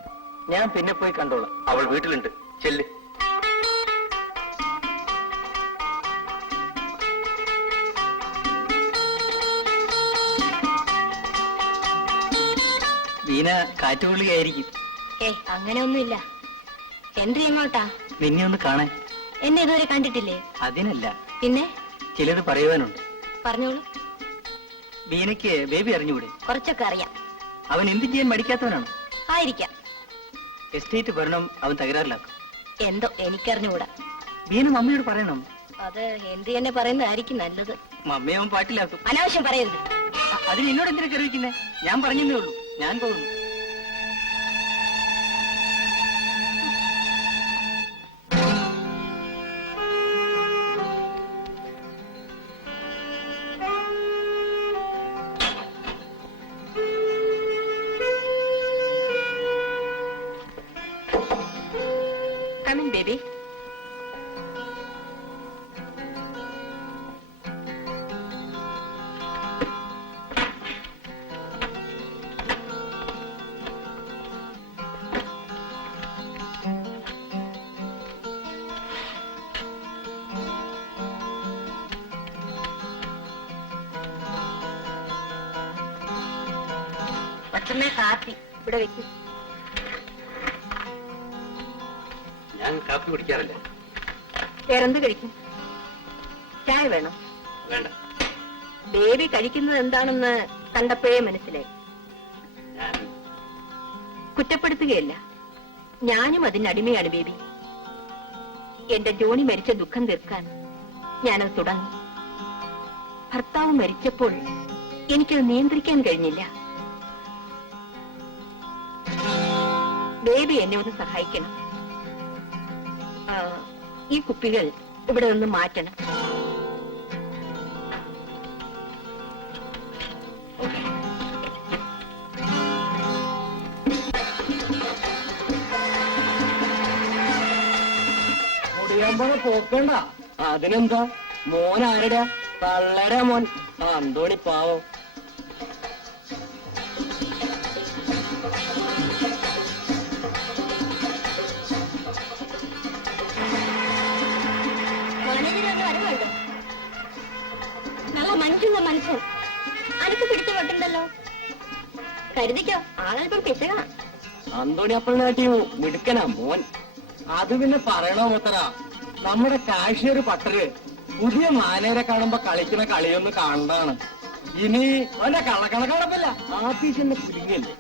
ഞാൻ പിന്നെ പോയി കണ്ടോളാം. അവൾ വീട്ടിലുണ്ട്. ചെല്ല്. ബീന കാറ്റുകൊള്ളിയായിരിക്കും. അങ്ങനെയൊന്നുമില്ല. ഹെൻറി എങ്ങോട്ടാ? നിന്നെ ഒന്ന് കാണാൻ. എന്നെ ഇതുവരെ കണ്ടിട്ടില്ലേ? അതിനല്ല, പിന്നെ ചിലത് പറയുവാനുണ്ട്. പറഞ്ഞോളൂ. ബീനയ്ക്ക് ബേബി അറിഞ്ഞുകൂടെ? കുറച്ചൊക്കെ അറിയാം. അവൻ എന്ത് ചെയ്യാൻ മടിക്കാത്തവനാണ്. ആയിരിക്കാം. എസ്റ്റേറ്റ് ഭരണം അവൻ തകരാറിലാക്കും. എന്തോ എനിക്കറിഞ്ഞുകൂടാ. ബീന മമ്മിയോട് പറയണം. അത് ഹെൻറി എന്നെ പറയുന്നതായിരിക്കും നല്ലത്. മമ്മിയെ അവൻ പാട്ടിലാക്കും. അനാവശ്യം പറയരുത്. അതിന് എന്നോട് എന്തിനാ കരുവിക്കുന്നേ? ഞാൻ പറഞ്ഞേ ഉള്ളൂ. ഞാൻ പോകുന്നു. Come in, baby. കൊച്ചമ്മേ, കാപ്പി ഇവിടെ വെക്കും. ഞാൻ കാപ്പി കുടിക്കാറില്ല. വേറെന്ത് കഴിക്കും? ചായ വേണം? വേണ്ട. ബേബി കഴിക്കുന്നത് എന്താണെന്ന് കണ്ടപ്പോഴേ മനസ്സിലായി. ഞാൻ കുറ്റപ്പെടുത്തുകയല്ല. ഞാനും അതിന് അടിമയാണ് ബേബി. എന്റെ ജോണി മരിച്ച ദുഃഖം തീർക്കാൻ ഞാനത് തുടങ്ങി. ഭർത്താവ് മരിച്ചപ്പോൾ എനിക്കത് നിയന്ത്രിക്കാൻ കഴിഞ്ഞില്ല. ബേബി എന്നെ ഒന്ന് സഹായിക്കണം. ഈ കുപ്പികൾ ഇവിടെ നിന്ന് മാറ്റണം. മുടിയാമ്പോ പോക്കണ്ട. അതിനെന്താ? മോൻ ആരുടെ? തള്ളര മോൻ. അന്തോണി പാവം. നെഞ്ചുള്ള മനുഷ്യൻ. അനക്ക് പിടിച്ചു വെട്ടുണ്ടല്ലോ. കരുതിക്കോ, ആളൽപ്പം പിശകാ. അന്തോണി അപ്പളിനാട്ടിയും മിടുക്കനാ മോൻ. അത് പിന്നെ പറയണോ മുത്തറ, നമ്മുടെ കാശ്മീർ പട്ടര് പുതിയ മാനേരെ കാണുമ്പോ കളിക്കുന്ന കളിയൊന്ന് കാണണ്ടാണ്. ഇനി അവന്റെ കള്ളക്കണക്കണപ്പല്ല, ആഫീസിന്റെ കുലുങ്ങല്ലേ.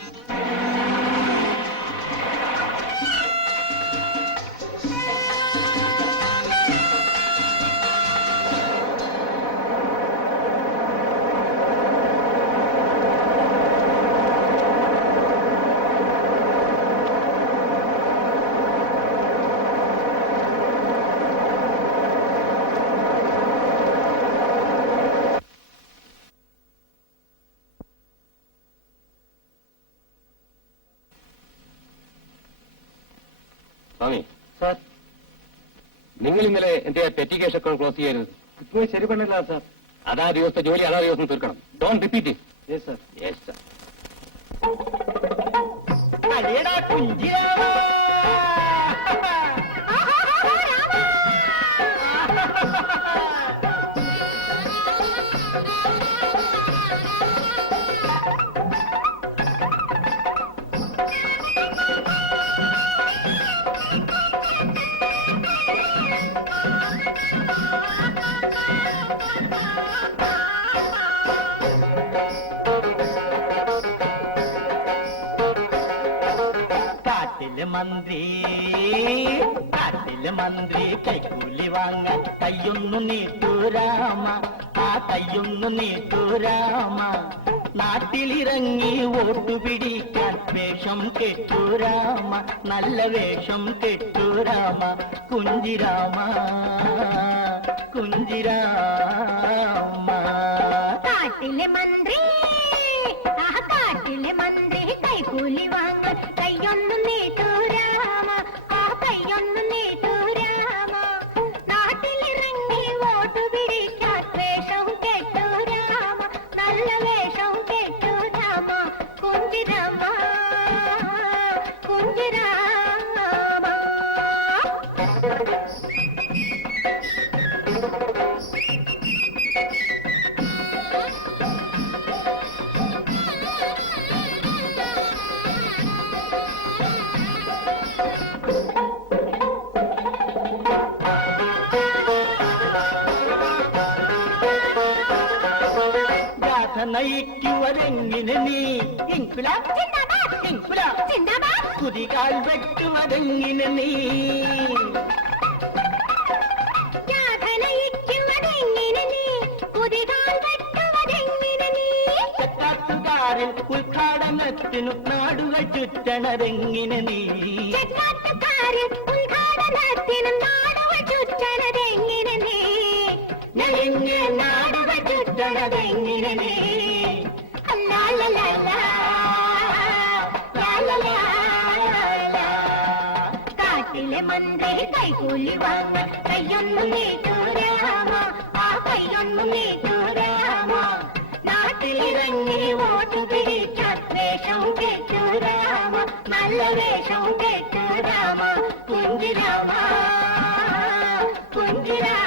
സ്വാമി സാർ, നിങ്ങൾ ഇന്നലെ എന്റെ പെറ്റി കേസ് അക്കൗണ്ട് ക്ലോസ് ചെയ്യരുത്. ഇപ്പോൾ ശരി പണില്ല സാർ. അതാ ദിവസത്തെ ജോലി അതാ ദിവസം തീർക്കണം. Don't repeat it. Yes sir. Yes sir. അടിയടാ കുഞ്ചിരാമ. കാട്ടിലെ മന്ത്രി കൈക്കൂലി വാങ്ങാൻ കയ്യൊന്നു നീട്ടൂരാമ, ആ കയ്യൊന്നു നീട്ടൂരാമ. നാട്ടിലിറങ്ങി വോട്ടു പിടിക്കാൻ വേഷം കെട്ടൂരാമ, നല്ല വേഷം കെട്ടൂരാമ. കുഞ്ചിരാമ കുഞ്ചിരാമ. കാട്ടിലെ മന്ത്രി, ആ കാട്ടിലെ മന്ത്രി കൈക്കൂലി വാങ്ങാൻ കയ്യൊന്നു നീട്ടൂരാമ, ആ കയ്യൊന്നു നീട്ടൂരാമ. നാട്ടിലിറങ്ങി വോട്ടു പിടിക്കാൻ വേഷം കെട്ടൂരാമ, നല്ല വേഷം കെട്ടൂരാമ. കുഞ്ചിരാമ കുഞ്ചിരാമ. നയിക്കുവതെങ്ങിനെ നീ ഇൻകുലാബ് ഇൻകുലാബ്. കുതികാൽ വെട്ടുവതെങ്ങിനെ നീ. ചെക്കാട്ടുകാരിൽ ഉദ്ഘാടനത്തിനു നാടുകൾ ചുറ്റണതെങ്ങിനെ നീ. നാടുകൾ ചുറ്റണതെങ്ങിനെ നീ. കാട്ടിലെ മന്ത്രി കൈകൂലി വാങ്ങാൻ കയ്യൊന്നു നീട്ടൂരാമ, ആ കയ്യൊന്നു നീട്ടൂരാമ. നാട്ടിലിറങ്ങി വോട്ടു പിടിക്കാൻ വേഷം കെട്ടൂരാമ, നല്ല വേഷം കെട്ടൂരാമ. കുഞ്ചിരാമ കുഞ്ചിരാമ.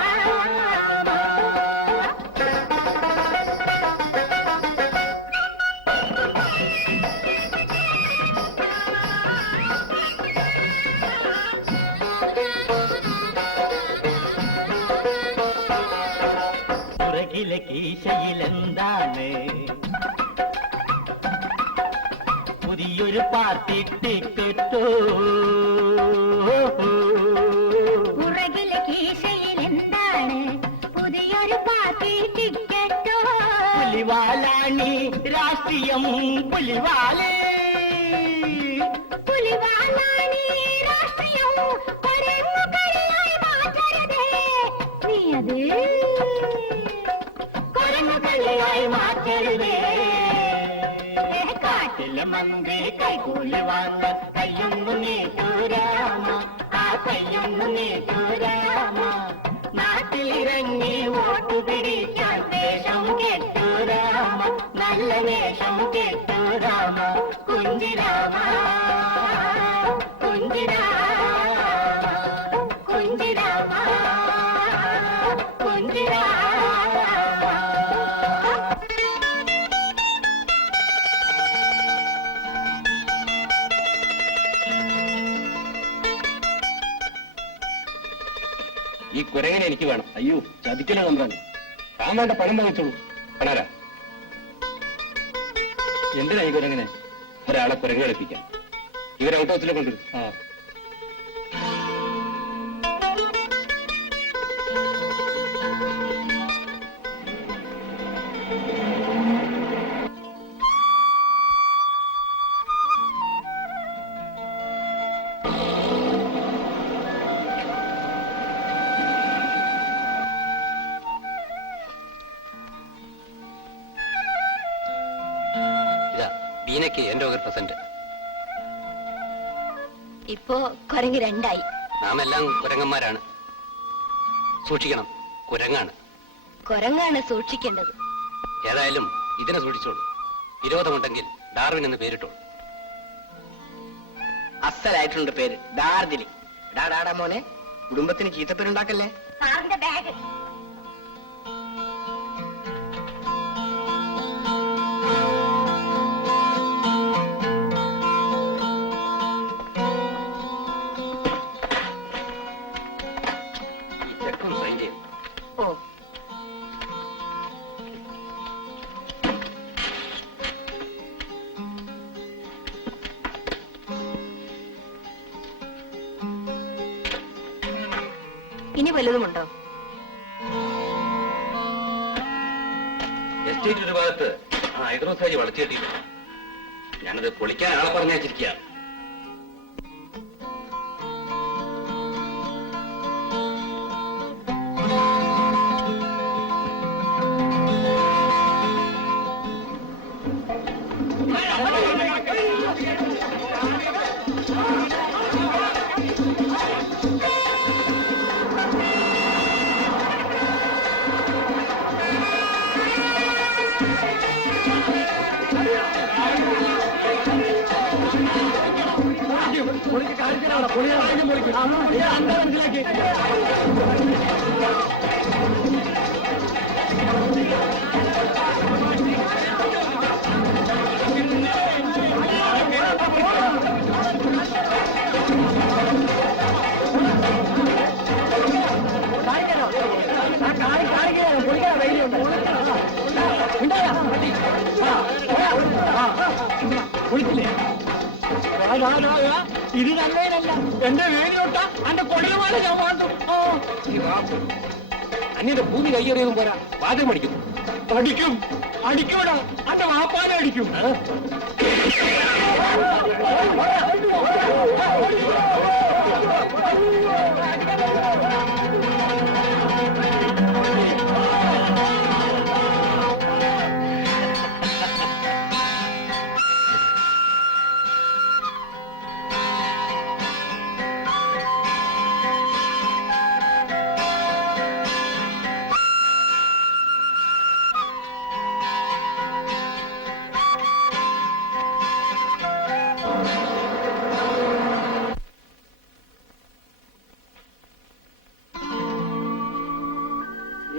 പുറകിലെ കീശയിലെന്താണ് പുതിയൊരു പാർട്ടി ടിക്കറ്റോ? പുറകിലെ കീശയിലെന്താണ് പുതിയൊരു പാർട്ടി ടിക്കറ്റോ? പുലിവാലാണി രാഷ്ട്രീയം പുലിവാലേ. പുലിവാലാണി രാഷ്ട്രീയം കൊരങ്ങുകളിയായി മാറ്റരുതേ നീ. അത് കൊരങ്ങുകളിയായി മാറ്റരുതേ. കാട്ടിലെ മന്ത്രി കൈകൂലി വാങ്ങാൻ കയ്യൊന്നു നീട്ടൂരാമ, ആ കയ്യൊന്നു നീട്ടൂരാമ. നാട്ടിലിറങ്ങി വോട്ടു പിടിക്കാൻ വേഷം കെട്ടൂരാമ, നല്ല വേഷം കെട്ടൂരാമ. കുഞ്ചിരാമ കുഞ്ചിരാമ കുഞ്ചിരാമ കുഞ്ചിരാമ. ഈ കുരങ്ങനെ എനിക്ക് വേണം. അയ്യോ ചതിക്കല തമ്പ്രാനെ. താൻ വേണ്ട പണം വാങ്ങിച്ചോളൂ. പണാരാ എന്തിനാ ഈ കുരങ്ങനെ? ഒരാളെ കുരങ്ങ് കളിപ്പിക്കാം. ഇവരെ ഔട്ട് ഹൗസിലെ കൊണ്ടുവരും. ആ ഇതാ ബീനയ്ക്ക് എന്റെ വക പ്രസന്റ്. ഇപ്പോ കുരങ്ങ് രണ്ടായി. നാം എല്ലാം കുരങ്ങന്മാരാണ്. സൂക്ഷിക്കണം, കുരങ്ങാണ്. കുരങ്ങാണ് സൂക്ഷിക്കേണ്ടത്. ഏതായാലും ഇതിനെ സൂക്ഷിച്ചോളൂ. വിരോധമുണ്ടെങ്കിൽ ഡാർവിൻ എന്ന് പേരിട്ടോളൂ. അസലായിട്ടുണ്ട് പേര്, ഡാർദിലി. ഡാടാ മോനെ, കുടുംബത്തിന് ചീത്തപ്പേരുണ്ടാക്കല്ലേ. സാറിന്റെ ബാഗ്. ഈ ചെക്കും സൈൻ ചെയ്യും. ഓ, ഇനി വല്ലതുമുണ്ടോ? എസ്റ്റേറ്റ് ഒരു ഭാഗത്ത് ഹൈദ്രോസാരി വളച്ചു കെട്ടിയിട്ടുണ്ട്. ഞാനത് പൊളിക്കാൻ ആളെ പറഞ്ഞിരിക്കുക. ഇത് നല്ലതല്ല. എന്റെ വേദിയൊട്ട എന്റെ കൊടിയമാണ് ഞാൻ വാണ്ടും. അന്യന്റെ ഭൂമി കയ്യേറിയതും പോരാ, വാദം അടിക്കുന്നു. അടിക്കും, അടിക്കൂടാ, എന്റെ വാപ്പാനെ അടിക്കും.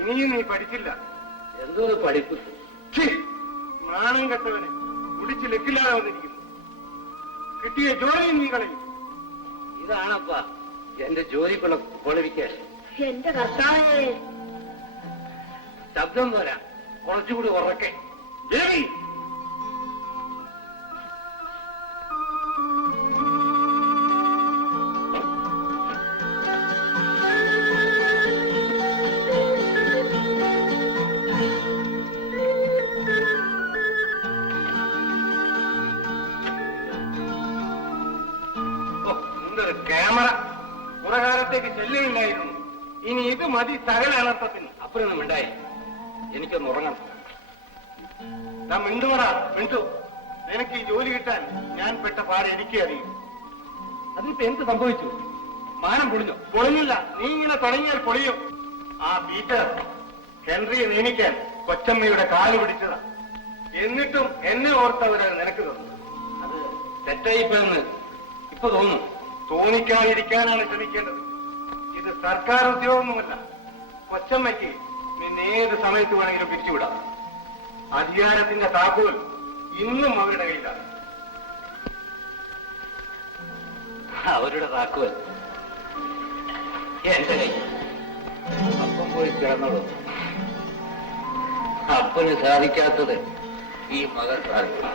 ഇനിയും നീ പഠിക്കില്ല. എന്തോ പഠിപ്പ്. നാണം കെട്ടവനെ കുടിച്ച് ലക്കില്ലാതെ വന്നിരിക്കുന്നു. കിട്ടിയ ജോലിയും നീ കളയും. ഇതാണപ്പാ എന്റെ ജോലിക്കുള്ള ക്വാളിഫിക്കേഷൻ. എന്റെ കർത്താവേ, ശബ്ദം പോരാ, കുറച്ചുകൂടി ഉറക്കെ. ദേവി, ക്യാമറ കുറകാലത്തേക്ക് ചെല്ലുകയില്ലായിരുന്നു. ഇനി ഇത് മതി സകല അനർത്ഥത്തിന്. അപ്പഴൊന്നും ഉണ്ടായി, എനിക്കൊന്ന് ഉറങ്ങണം. നാം മിണ്ടുപടാ മിണ്ടു. നിനക്ക് ഈ ജോലി കിട്ടാൻ ഞാൻ പെട്ട പാട് എനിക്ക് അറിയും. അതിനിപ്പോ എന്ത് സംഭവിച്ചു? മാനം പൊളിഞ്ഞോ? പൊളിഞ്ഞില്ല, നീ ഇങ്ങനെ തുടങ്ങിയാൽ പൊളിയും. ആ പീറ്റർ ഹെൻറിയെ നിയമിക്കാൻ കൊച്ചമ്മയുടെ കാല് പിടിച്ചതാ. എന്നിട്ടും എന്നെ ഓർത്തവരത് നിനക്ക് തന്നു. അത് തെറ്റായിപ്പോയെന്ന് ഇപ്പൊ തോന്നുന്നു. തോന്നിക്കാതിരിക്കാനാണ് ശ്രമിക്കേണ്ടത്. ഇത് സർക്കാർ ഉദ്യോഗമൊന്നുമല്ല. കൊച്ചമ്മയ്ക്ക് നിന്നെ ഏത് സമയത്ത് വേണമെങ്കിലും പിരിച്ചുവിടാം. അധികാരത്തിന്റെ താക്കോൽ ഇന്നും അവരുടെ കയ്യിലാണ്. അവരുടെ താക്കോൽ എന്റെ കൈ. അപ്പം പോയി കിടന്നോളൂ. അപ്പന് സാധിക്കാത്തത് ഈ മകൻ സാധിക്കും.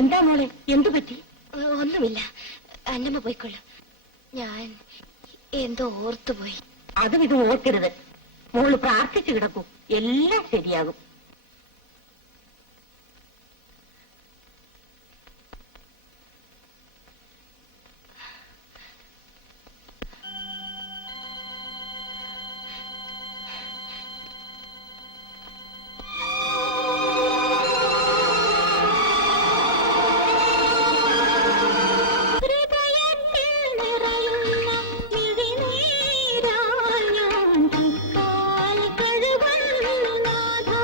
എന്താ മോളെ, എന്തു പറ്റി? ഒന്നുമില്ല, അന്നമ്മ പോയിക്കൊള്ളു. ഞാൻ എന്തോ ഓർത്തുപോയി. അതും ഇത് ഓർക്കരുത്. മോള് പ്രാർത്ഥിച്ചു കിടക്കൂ, എല്ലാം ശരിയാകും. കഴുകുന്നു നാഥാ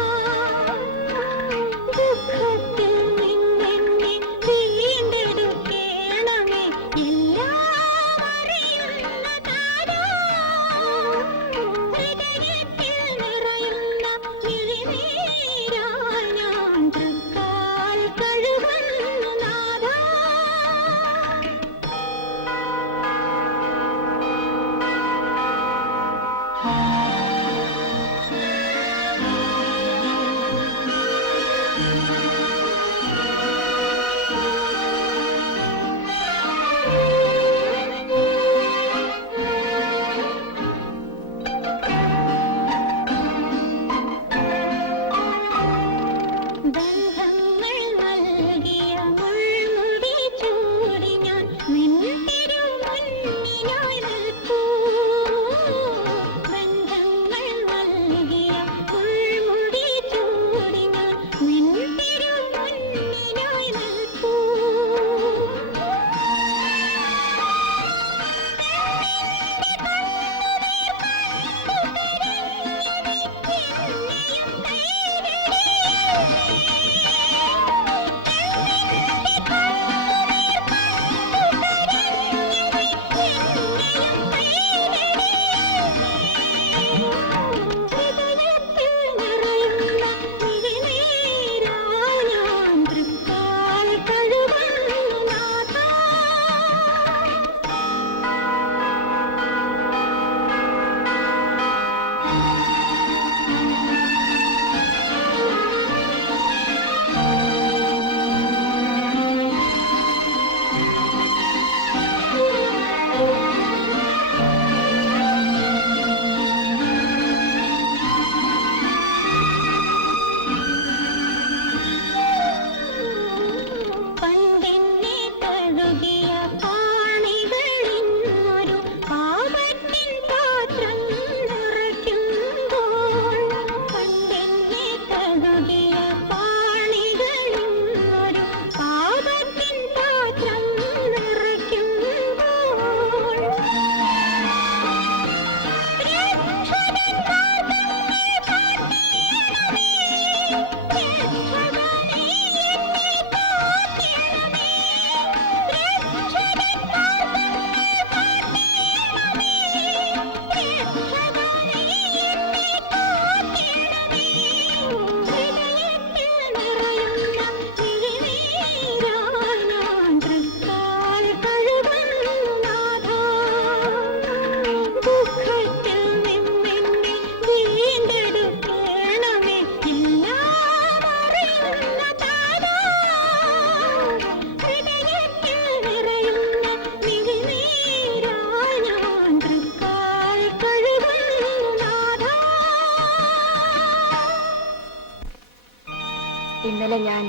ഇന്നലെ ഞാൻ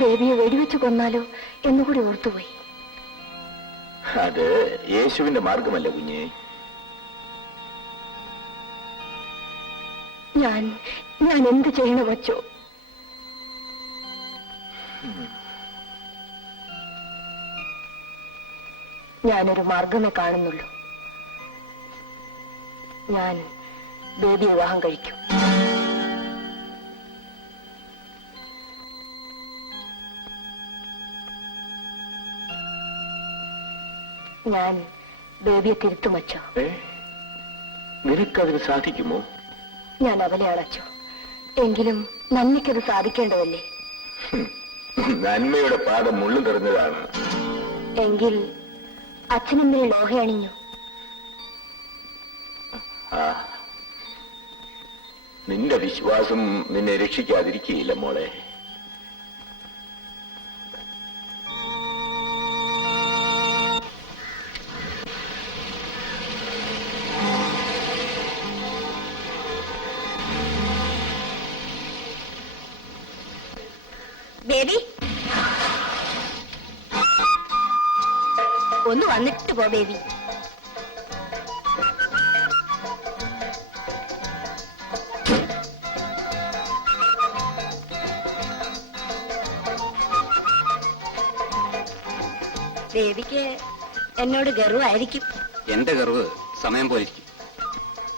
ബേബിയെ വെടിവെച്ച് കൊന്നാലോ എന്നുകൂടി ഓർത്തുപോയി. അത് യേശുവിന്റെ മാർഗമല്ല കുഞ്ഞെ. ഞാൻ എന്ത് ചെയ്യണം വച്ചോ? ഞാനൊരു മാർഗമേ കാണുന്നുള്ളൂ. ഞാൻ ബേബി വിവാഹം കഴിക്കും. ഞാൻ ബേബിയെ തിരുത്തും വച്ചോ. നിനക്കതിന് സാധിക്കുമോ? ഞാൻ അവലെ അടച്ചു. എങ്കിലും നന്ദിക്കത് സാധിക്കേണ്ടതല്ലേ? നന്മയുടെ പാദം മുള്ളു തെറിഞ്ഞതാണ്. എങ്കിൽ അച്ഛനെന്തിന് ലോഹ അണിഞ്ഞു? നിന്റെ വിശ്വാസം നിന്നെ രക്ഷിക്കാതിരിക്കുകയില്ല മോളെ. ബേബി, ഒന്ന് വന്നിട്ട് പോ ബേബി. ബേബിക്ക് എന്നോട് ഗർവായിരിക്കും. എന്റെ ഗർവ് സമയം പോലിരിക്കും.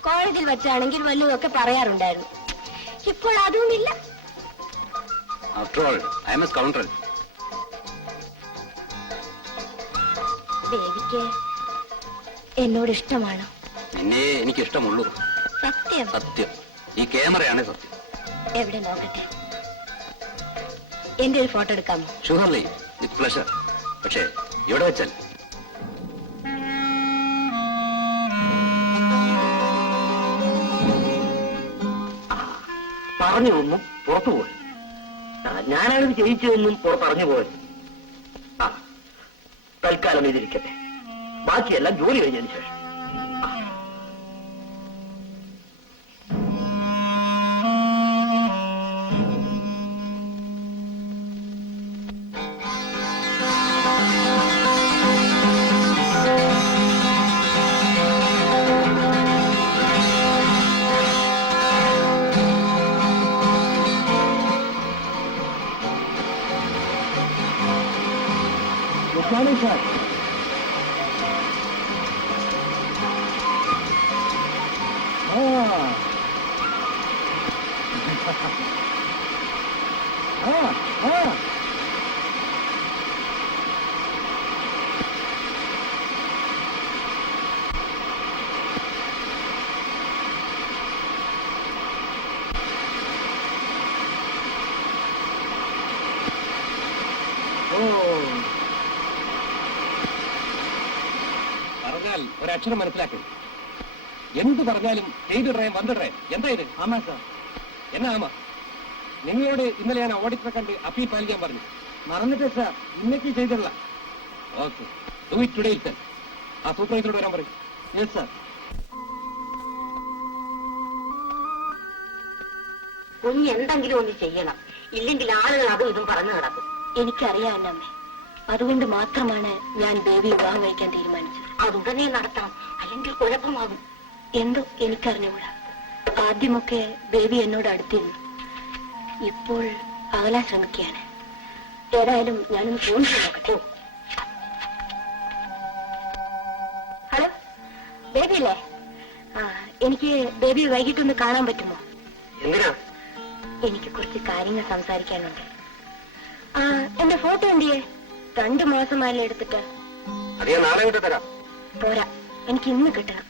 കോളേജിൽ വെച്ചാണെങ്കിൽ വല്ലതുമൊക്കെ പറയാറുണ്ടായിരുന്നു. ഇപ്പോൾ അതുമില്ല. After all I am a scoundrel. ബേബിക്ക് എന്നോട് ഇഷ്ടമാണോ? നിന്നെ എനിക്ക് ഇഷ്ടമുള്ളൂ. സത്യം? സത്യം. ഈ ക്യാമറയാണ് സത്യം. എവിടെ നോക്കട്ടെ. എന്റെ ഒരു ഫോട്ടോ എടുക്കാമോ? Surely, with pleasure. പക്ഷേ ഇവിടെ വെച്ചാൽ പറഞ്ഞതൊന്നും പുറത്തു പോയി. ഞാനാണിത് ജയിച്ചതെന്നും പുറത്തറിഞ്ഞു പോയത്. തൽക്കാലം ഇതിരിക്കട്ടെ. ബാക്കിയെല്ലാം ജോലി കഴിഞ്ഞതിന് ശേഷം. സാർ, പറഞ്ഞാൽ ഒരക്ഷരം മനസ്സിലാക്കും. എന്ത് പറഞ്ഞാലും ചെയ്തിടറേ വന്നിടറേ. എന്താ ഇത്? ആമാ സാർ. എന്നാ ആമാ? നിങ്ങളോട് ഇന്നലെ ഞാൻ ഓഡിറ്ററെ കണ്ട് അപ്പീൽ പാലിക്കാൻ പറഞ്ഞു. മറന്നിട്ട് സാർ, ഇന്നേക്ക് ചെയ്തില്ല. Okay, do it today it. ആ സൂപ്പർവൈസറോട് വരാൻ പറയും. Yes sir. കുഞ്ഞ് എന്തെങ്കിലും ഒന്ന് ചെയ്യണം. ഇല്ലെങ്കിൽ ആളുകൾ അതും ഇതും പറഞ്ഞു കിടക്കും. എനിക്കറിയാം അമ്മേ. അതുകൊണ്ട് മാത്രമാണ് ഞാൻ ബേബി വിവാഹം കഴിക്കാൻ തീരുമാനിച്ചത്. അതുടനെ നടത്തണം, അല്ലെങ്കിൽ കുഴപ്പമാകും. എന്തോ എനിക്കറിഞ്ഞുകൂടാ. ആദ്യമൊക്കെ ബേബി എന്നോട് അടുത്തിരുന്നു. ഇപ്പോൾ അകലാൻ ശ്രമിക്കുകയാണ്. ഏതായാലും ഞാനൊന്ന് ഫോൺ ചെയ്ത് നോക്കട്ടെ. ഹലോ, ബേബി അല്ലേ? എനിക്ക് ബേബി വൈകിട്ടൊന്ന് കാണാൻ പറ്റുമോ? എന്തിനാ? എനിക്ക് കുറച്ച് കാര്യങ്ങൾ സംസാരിക്കാനുണ്ട്. എന്റെ ഫോട്ടോ എന്തിയേ? 2 മാസമായല്ലേ എടുത്തിട്ട്. അധികം നാളെ കിട്ടി തരാം. പോരാ, എനിക്ക് ഇന്ന് കിട്ടണം.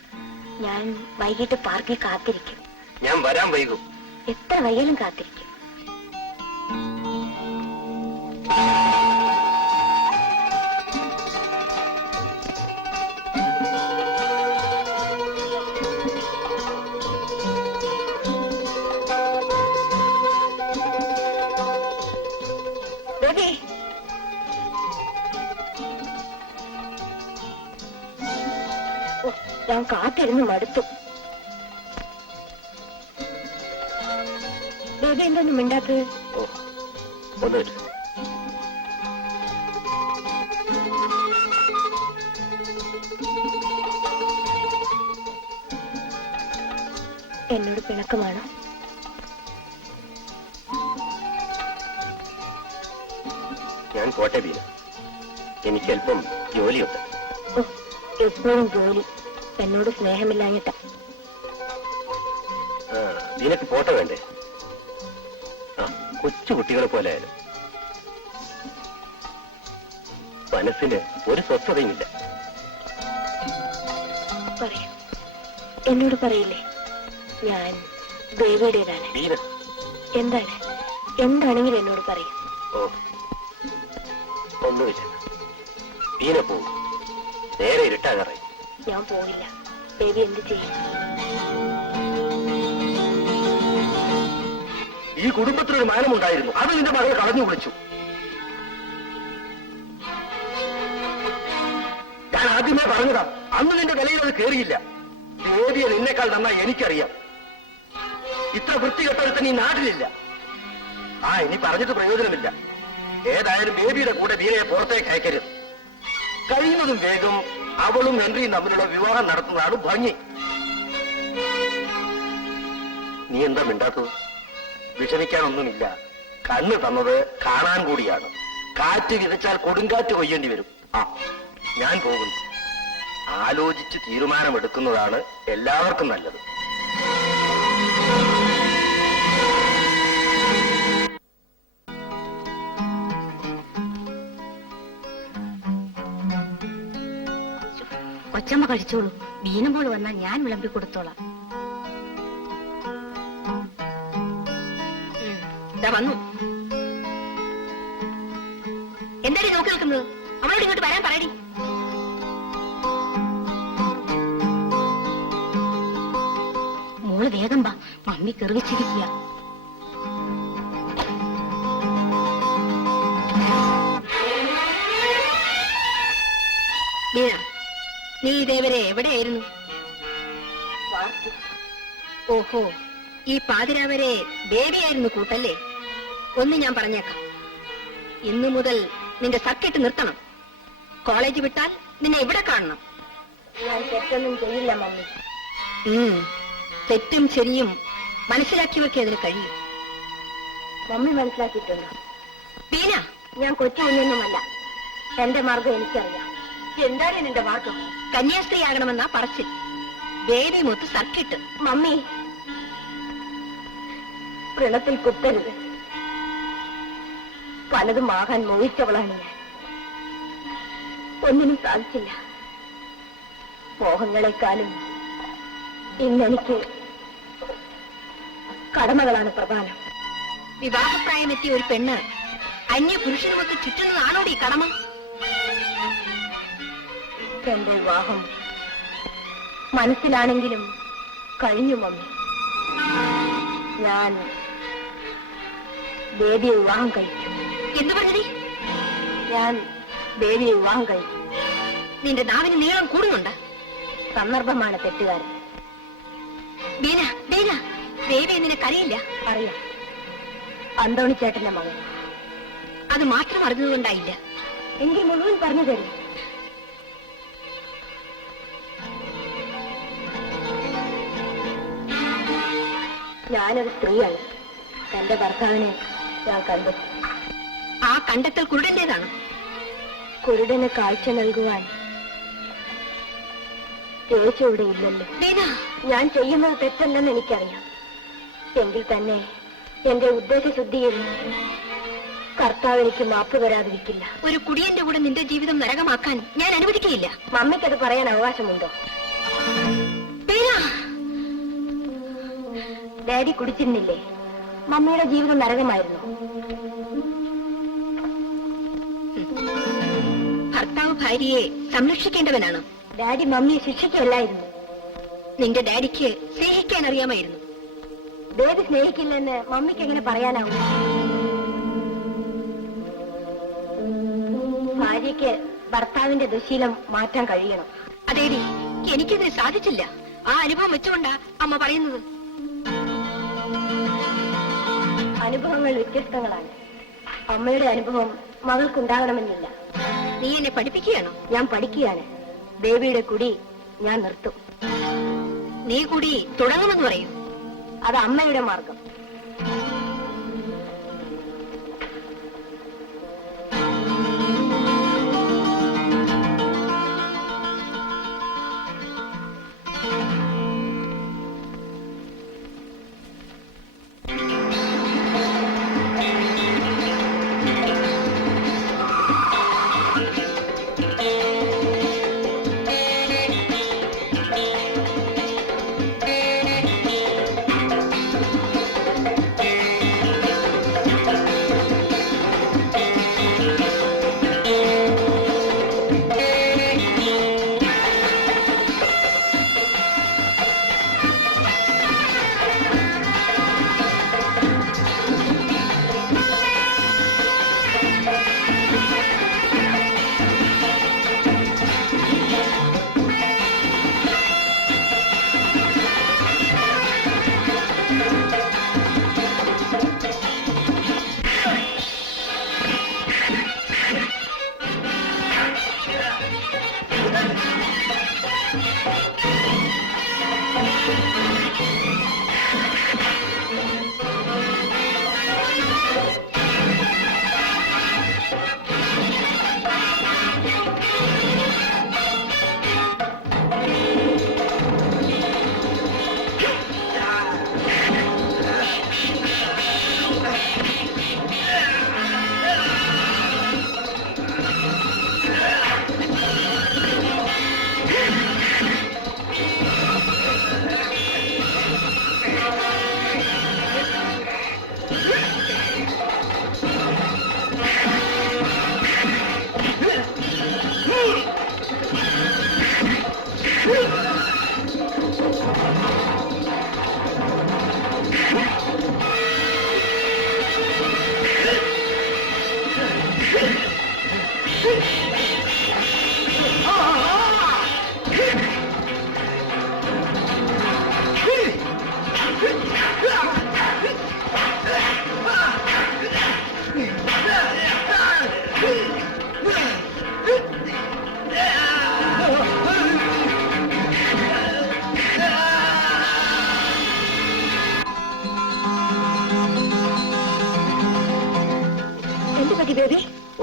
ഞാൻ വൈകിട്ട് പാർക്കിൽ കാത്തിരിക്കും. ഞാൻ വരാൻ വൈകും. എത്ര വൈകിലും കാത്തിരിക്കും. ബേബി, ഞാൻ കാത്തിരുന്ന് മടുത്തു. ബേബി എന്തൊന്നും മിണ്ടാത്തത്? ഒന്ന് വരൂ. എന്നോട് പിണക്കമാണോ? ഞാൻ പോട്ടെ ബീന, എനിക്ക് അല്പം ജോലിയുണ്ട്. എപ്പോഴും ജോലി. എന്നോട് സ്നേഹമില്ലാഞ്ഞിട്ടാ. നിനക്ക് പോട്ടെ വേണ്ടേ? ആ, കൊച്ചു കുട്ടികളെ പോലെ ആയാലും മനസ്സിന് ഒരു സ്വസ്ഥതയുമില്ല. പറയൂ, എന്നോട് പറയില്ലേ? ഞാൻ ദേവിയുടേതാണ്. ബീന, എന്താണ്? എന്താണെങ്കിലും എന്നോട് പറയും. ഓ, ഒന്നുമില്ല. ബീന പോകും, നേരെ ഇരുട്ടാകാറായി. ഞാൻ പോകില്ല. ദേവി എന്ത് ചെയ്യും? ഈ കുടുംബത്തിനൊരു മാനമുണ്ടായിരുന്നു, അത് നിന്റെ മകളെ കളഞ്ഞു കുളിച്ചു. ഞാൻ ആദ്യമേ പറഞ്ഞതാ, അന്ന് നിന്റെ വിലയിൽ അത് കയറിയില്ല. ദേവിയെ നിന്നെക്കാൾ നന്നായി എനിക്കറിയാം. ഇത്ര വൃത്തികെട്ടൊരുത്തൻ ഈ നാട്ടിലില്ല. ആ, ഇനി പറഞ്ഞിട്ട് പ്രയോജനമില്ല. ഏതായാലും ബേബിയുടെ കൂടെ വീരയെ പുറത്തേക്ക് അയക്കരുത്. കഴിയുന്നതും വേഗം അവളും ഹെൻറിയും തമ്മിലുള്ള വിവാഹം നടത്തുന്നതാണ് ഭംഗി. നീ എന്താ മിണ്ടാത്തത്? വിഷമിക്കാനൊന്നുമില്ല. കണ്ണ് തന്നത് കാണാൻ കൂടിയാണ്. കാറ്റ് വിതച്ചാൽ കൊടുങ്കാറ്റ് കൊയ്യേണ്ടി വരും. ആ, ഞാൻ പോകുന്നു. ആലോചിച്ച് തീരുമാനമെടുക്കുന്നതാണ് എല്ലാവർക്കും നല്ലത്. കൊച്ചമ്മ കഴിച്ചോളൂ. ബീനമോള് വന്നാൽ ഞാൻ വിളമ്പി കൊടുത്തോളാം. വന്നു. എന്തായാലും നോക്കി നിൽക്കുന്നത്? അവളോട് ഇങ്ങോട്ട് വരാൻ പറയടി. മോള് വേഗം വാ, മമ്മി കെറിവിച്ചിരിക്കുക. മീന, നീ ഇതേവരെ എവിടെയായിരുന്നു? ഓഹോ, ഈ പാതിരാവരെ ബേബിയായിരുന്നു കൂട്ടല്ലേ? ഒന്ന് ഞാൻ പറഞ്ഞേക്കാം, ഇന്നു മുതൽ നിന്റെ സർക്കിട്ട് നിർത്തണം. കോളേജ് വിട്ടാൽ നിന്നെ ഇവിടെ കാണണം. ഞാൻ തെറ്റൊന്നും ചെയ്യില്ല മമ്മി. തെറ്റും ശരിയും മനസ്സിലാക്കിയവർക്ക് അതിന് കഴിയും. മമ്മി മനസ്സിലാക്കിയിട്ടുണ്ടോ? ബീന, ഞാൻ കൊച്ചു കുഞ്ഞൊന്നുമല്ല. എന്റെ മാർഗം എനിക്കറിയാം. എന്താണ് നിന്റെ മാർഗം? കന്യാസ്ത്രീയാകണമെന്നാ പറച്ചിൽ. ബേബി മൊത്ത് സർക്കിട്ട്. മമ്മി, വ്രണത്തിൽ കുത്തരുത്. പലതും ആകാൻ മോഹിച്ചവളാണ് ഞാൻ. ഒന്നിനും സാധിച്ചില്ല. മോഹങ്ങളെക്കാളും ഇന്നെനിക്ക് കടമകളാണ് പ്രധാനം. വിവാഹപ്രായമെത്തിയ ഒരു പെണ്ണ് അന്യ പുരുഷനുമൊത്ത് ചുറ്റുന്നതാണോടി കടമ? എന്റെ വിവാഹം മനസ്സിലാണെങ്കിലും കഴിഞ്ഞു മമ്മി. ഞാൻ ദേവിയെ വിവാഹം കഴിച്ചു. എന്തു പറഞ്ഞേ? ഞാൻ ദേവിയെ വിവാഹം കഴിച്ചു. നിന്റെ നാവിന് നീളം കൂടുന്നുണ്ട്. സന്ദർഭമാണ് തെറ്റുകാരൻ. ബീന, ബീന, ദേവിയെ നിനക്കറിയില്ല? അറിയാം. അന്തോണി ചേട്ടന്റെ മകൻ. അത് മാത്രം അറിഞ്ഞതുകൊണ്ടായില്ല. എങ്കിൽ മുഴുവൻ പറഞ്ഞു തരും. ഞാനൊരു സ്ത്രീയാണ്. എന്റെ ഭർത്താവിനെ ഞാൻ കണ്ടെത്തി. ആ കണ്ടെത്തൽ കുരുടന്റേതാണ്. കുരുടന് കാഴ്ച നൽകുവാൻ യേശു ഇവിടെ ഇല്ലല്ലോ. ഞാൻ ചെയ്യുന്നത് തെറ്റല്ലെന്ന് എനിക്കറിയാം. എങ്കിൽ തന്നെ എന്റെ ഉദ്ദേശശുദ്ധിയിൽ കർത്താവ് എനിക്ക് മാപ്പ് തരാതിരിക്കില്ല. ഒരു കുടിയന്റെ കൂടെ നിന്റെ ജീവിതം നരകമാക്കാൻ ഞാൻ അനുവദിക്കുകയില്ല. മമ്മിക്കത് പറയാൻ അവകാശമുണ്ടോ? ഡാഡി കുടിച്ചിരുന്നില്ലേ? മമ്മിയുടെ ജീവിതം നരകമായിരുന്നു. ഭർത്താവ് ഭാര്യയെ സംരക്ഷിക്കേണ്ടവനാണ്. ഡാഡി മമ്മിയെ ശിക്ഷിക്കല്ലായിരുന്നു. നിന്റെ ഡാഡിക്ക് സ്നേഹിക്കാൻ അറിയാമായിരുന്നു. ഡാഡി സ്നേഹിക്കില്ലെന്ന് മമ്മിക്ക് എങ്ങനെ പറയാനാവും? ഭാര്യയ്ക്ക് ഭർത്താവിന്റെ ദുശീലം മാറ്റാൻ കഴിയണം. അതേടി, എനിക്കിതിന് സാധിച്ചില്ല. ആ അനുഭവം വെച്ചുകൊണ്ടാ അമ്മ പറയുന്നത്. അനുഭവങ്ങൾ വ്യത്യസ്തങ്ങളാണ്. അമ്മയുടെ അനുഭവം മകൾക്കുണ്ടാകണമെന്നില്ല. നീ എന്നെ പഠിപ്പിക്കുകയാണോ? ഞാൻ പഠിക്കുകയാണ്. ദേവിയുടെ കുടി ഞാൻ നിർത്തും. നീ കുടി തുടങ്ങുമെന്ന് പറയൂ. അത് അമ്മയുടെ മാർഗം.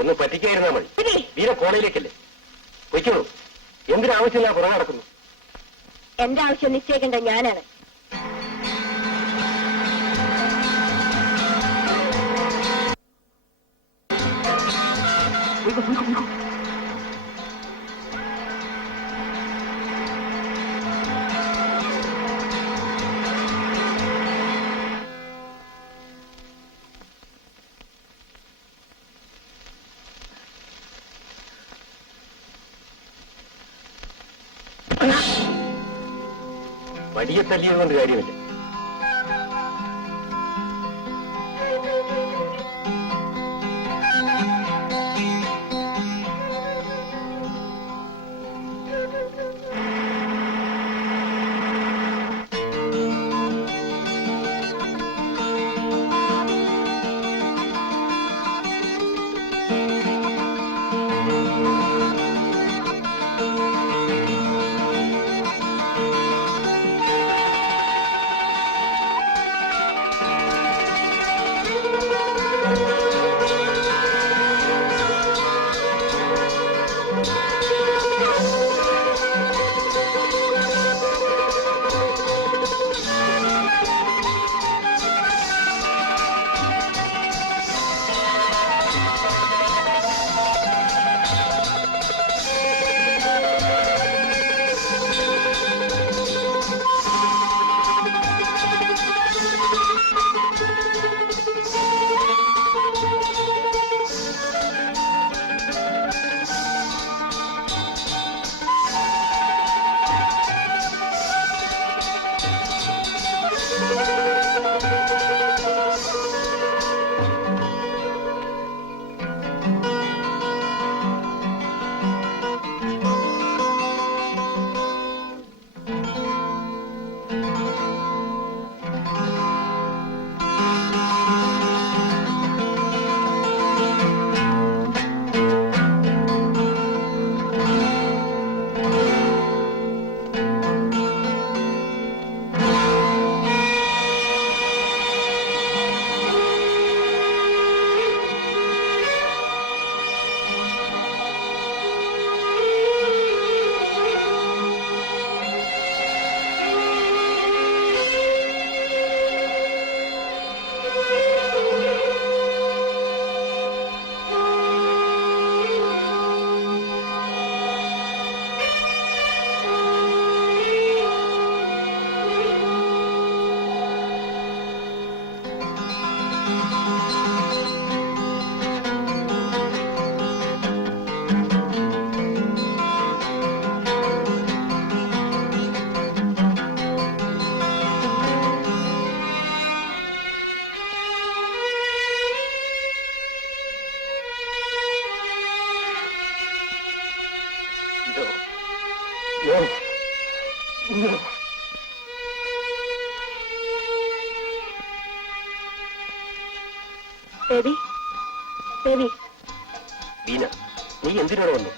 ഒന്ന് പറ്റിക്കായിരുന്നാ മതി. വീര കോളേജിലേക്കല്ലേ പൊയ്ക്കോളൂ. എന്തിനാവശ്യമില്ല പുറകെ നടക്കുന്നു? എന്റെ ആവശ്യം നിശ്ചയിക്കേണ്ട ഞാനാണ്. വലിയ തല്ലിയത് കൊണ്ട് കാര്യമില്ല. ബേബി ബേബി വീണ, നീ എന്തിനോട് വന്നു?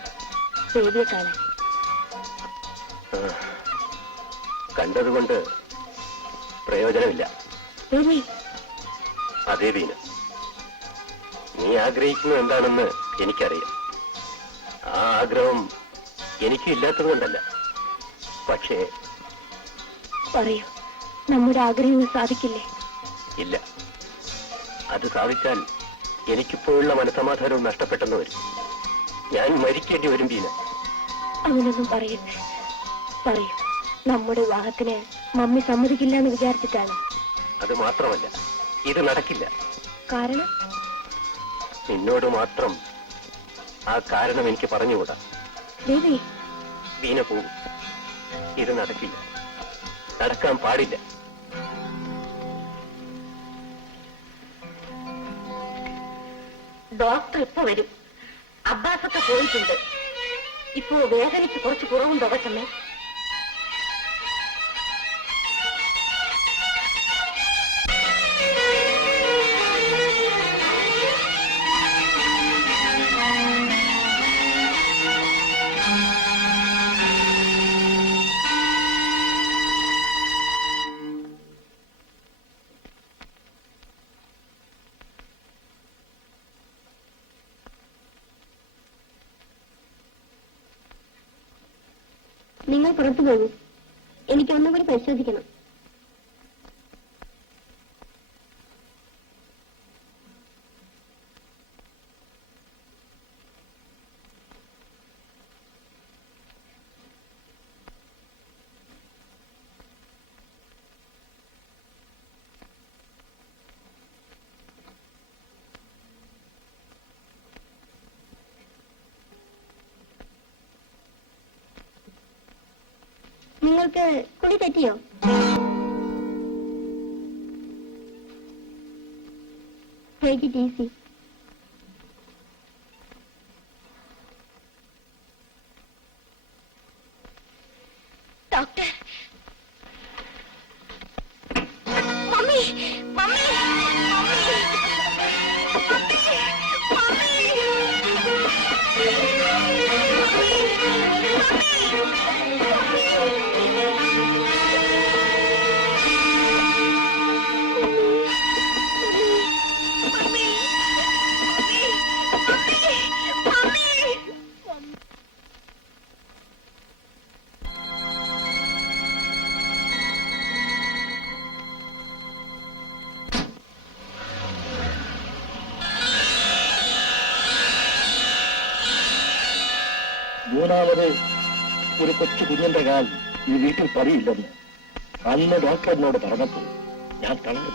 ബേബിയെ കാണാൻ. കണ്ടതുകൊണ്ട് പ്രയോജനമില്ല. ബേബി അതേ വീണ, നീ ആഗ്രഹിക്കുന്നത് എന്താണെന്ന് എനിക്കറിയാം. ആ ആഗ്രഹം എനിക്കും ഇല്ലാത്തതുകൊണ്ടല്ല. പക്ഷേ പറയൂ, നമ്മുടെ ആഗ്രഹങ്ങൾ സാധിക്കില്ലേ? ഇല്ല, അത് സാധിച്ചാൽ എനിക്കിപ്പോഴുള്ള മനസമാധാനവും നഷ്ടപ്പെട്ടെന്ന് വരും. ഞാൻ മരിക്കേണ്ടി വരും വീണ. അവനൊന്നും പറയട്ടെ. പറയൂ, നമ്മുടെ വിവാഹത്തിന് മമ്മി സമ്മതിക്കില്ല എന്ന് വിചാരിച്ചിട്ടാണ്? അത് മാത്രമല്ല, ഇത് നടക്കില്ല. കാരണം? നിന്നോട് മാത്രം ആ കാരണം എനിക്ക് പറഞ്ഞുകൂടാ. ബേബി വീണ പോകും. ഇത് നടക്കില്ല, നടക്കാൻ പാടില്ല. ഡോക്ടർ ഇപ്പൊ വരും. അബ്ബാസൊക്കെ പോയിട്ടുണ്ട്. ഇപ്പോ വേദനയ്ക്ക് കുറച്ച് കുറവുണ്ടോ കൊച്ചമ്മേ? നിങ്ങൾ പുറത്തു പോകും. എനിക്ക് ഒന്നും കൂടി പരിശോധിക്കണം. നിങ്ങൾക്ക് കുളി തെറ്റിയോ? Take it easy. Doctor, mummy mummy mummy മൂന്നാമത് ഒരു കൊച്ചു കുഞ്ഞിന്റെ കാൽ ഈ വീട്ടിൽ പതിയില്ലെന്ന് അന്ന് ഡോക്ടർ എന്നോട് പറഞ്ഞപ്പോൾ ഞാൻ തളർന്നു.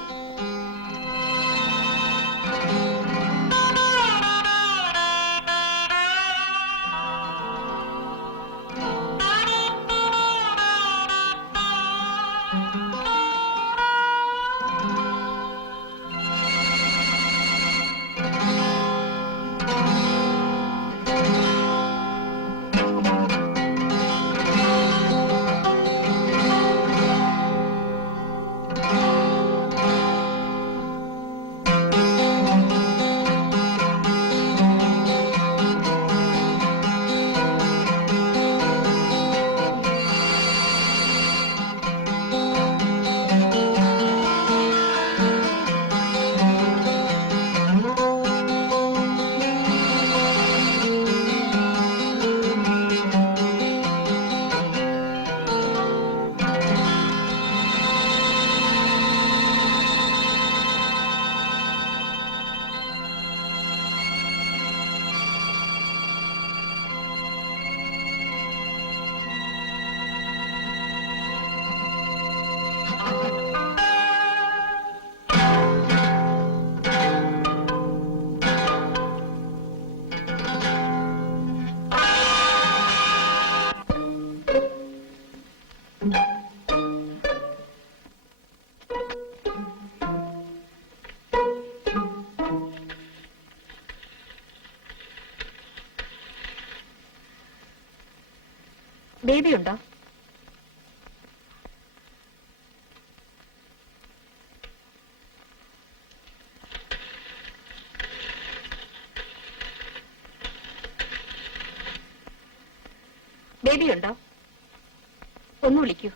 ബേബി ഉണ്ടോ? ബേബി ഉണ്ടോ? ഒന്ന് വിളിക്കൂ.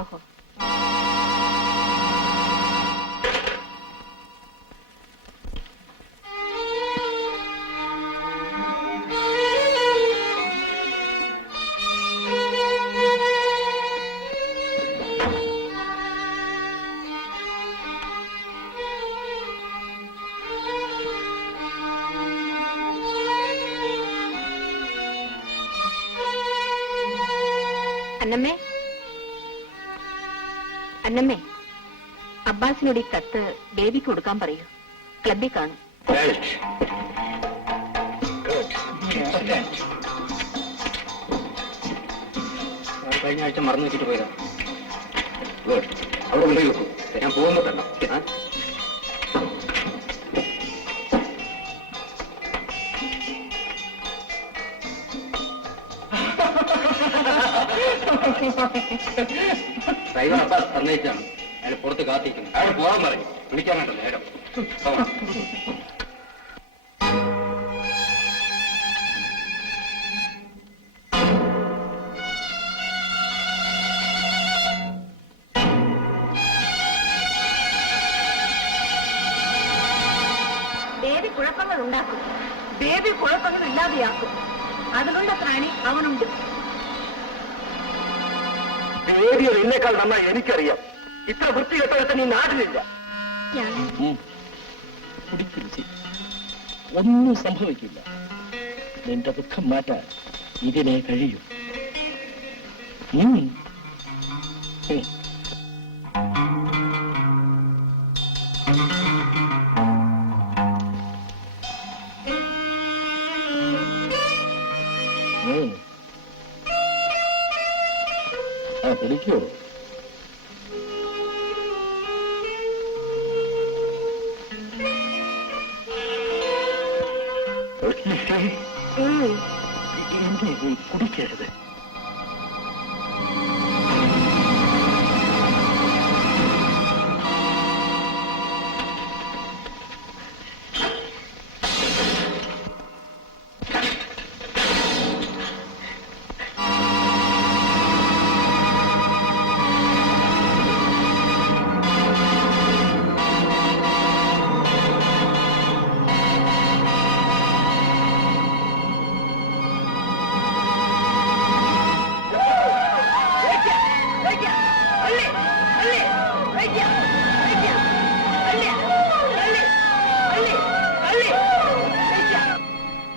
ഓഹോ. അന്നമ്മേ, അന്നമ്മേ, അബ്ബാസിനോട് ഈ കത്ത് ബേബിക്ക് കൊടുക്കാൻ പറയൂ. ക്ലബിൽ കാണും. കഴിഞ്ഞ ആഴ്ച മറന്നു വെച്ചിട്ട് പോയതാ. അവിടെ കൊണ്ടുപോയി വെക്കും. ഞാൻ പോകുമ്പോ തന്നെ. ഡ്രൈവർ അബ്ബാസ് സന്ദേശിച്ചാണ്. അയാൾ പുറത്ത് കാത്തിരിക്കുന്നു. അയാൾ പോകാൻ പറഞ്ഞു. വിളിക്കാനായിട്ട് നേരം. ബേബി കുഴപ്പങ്ങൾ ഉണ്ടാക്കും. ബേബി കുഴപ്പങ്ങൾ ഇല്ലാതെയാക്കും. അതിനുള്ള പ്രാണി അവനുണ്ട്. ബേബിയെ നിന്നേക്കാൾ നന്നായി എനിക്കറിയാം. ഇത്ര വൃത്തികെട്ടവരത്തെ നീ നാട്ടിലില്ല. കുടിക്കരുത്. ഒന്നും സംഭവിക്കില്ല. നിന്റെ ദുഃഖം മാറ്റാൻ ഇതിനെ കഴിയൂ. പിടിക്കോ? കുടിക്കരുത്.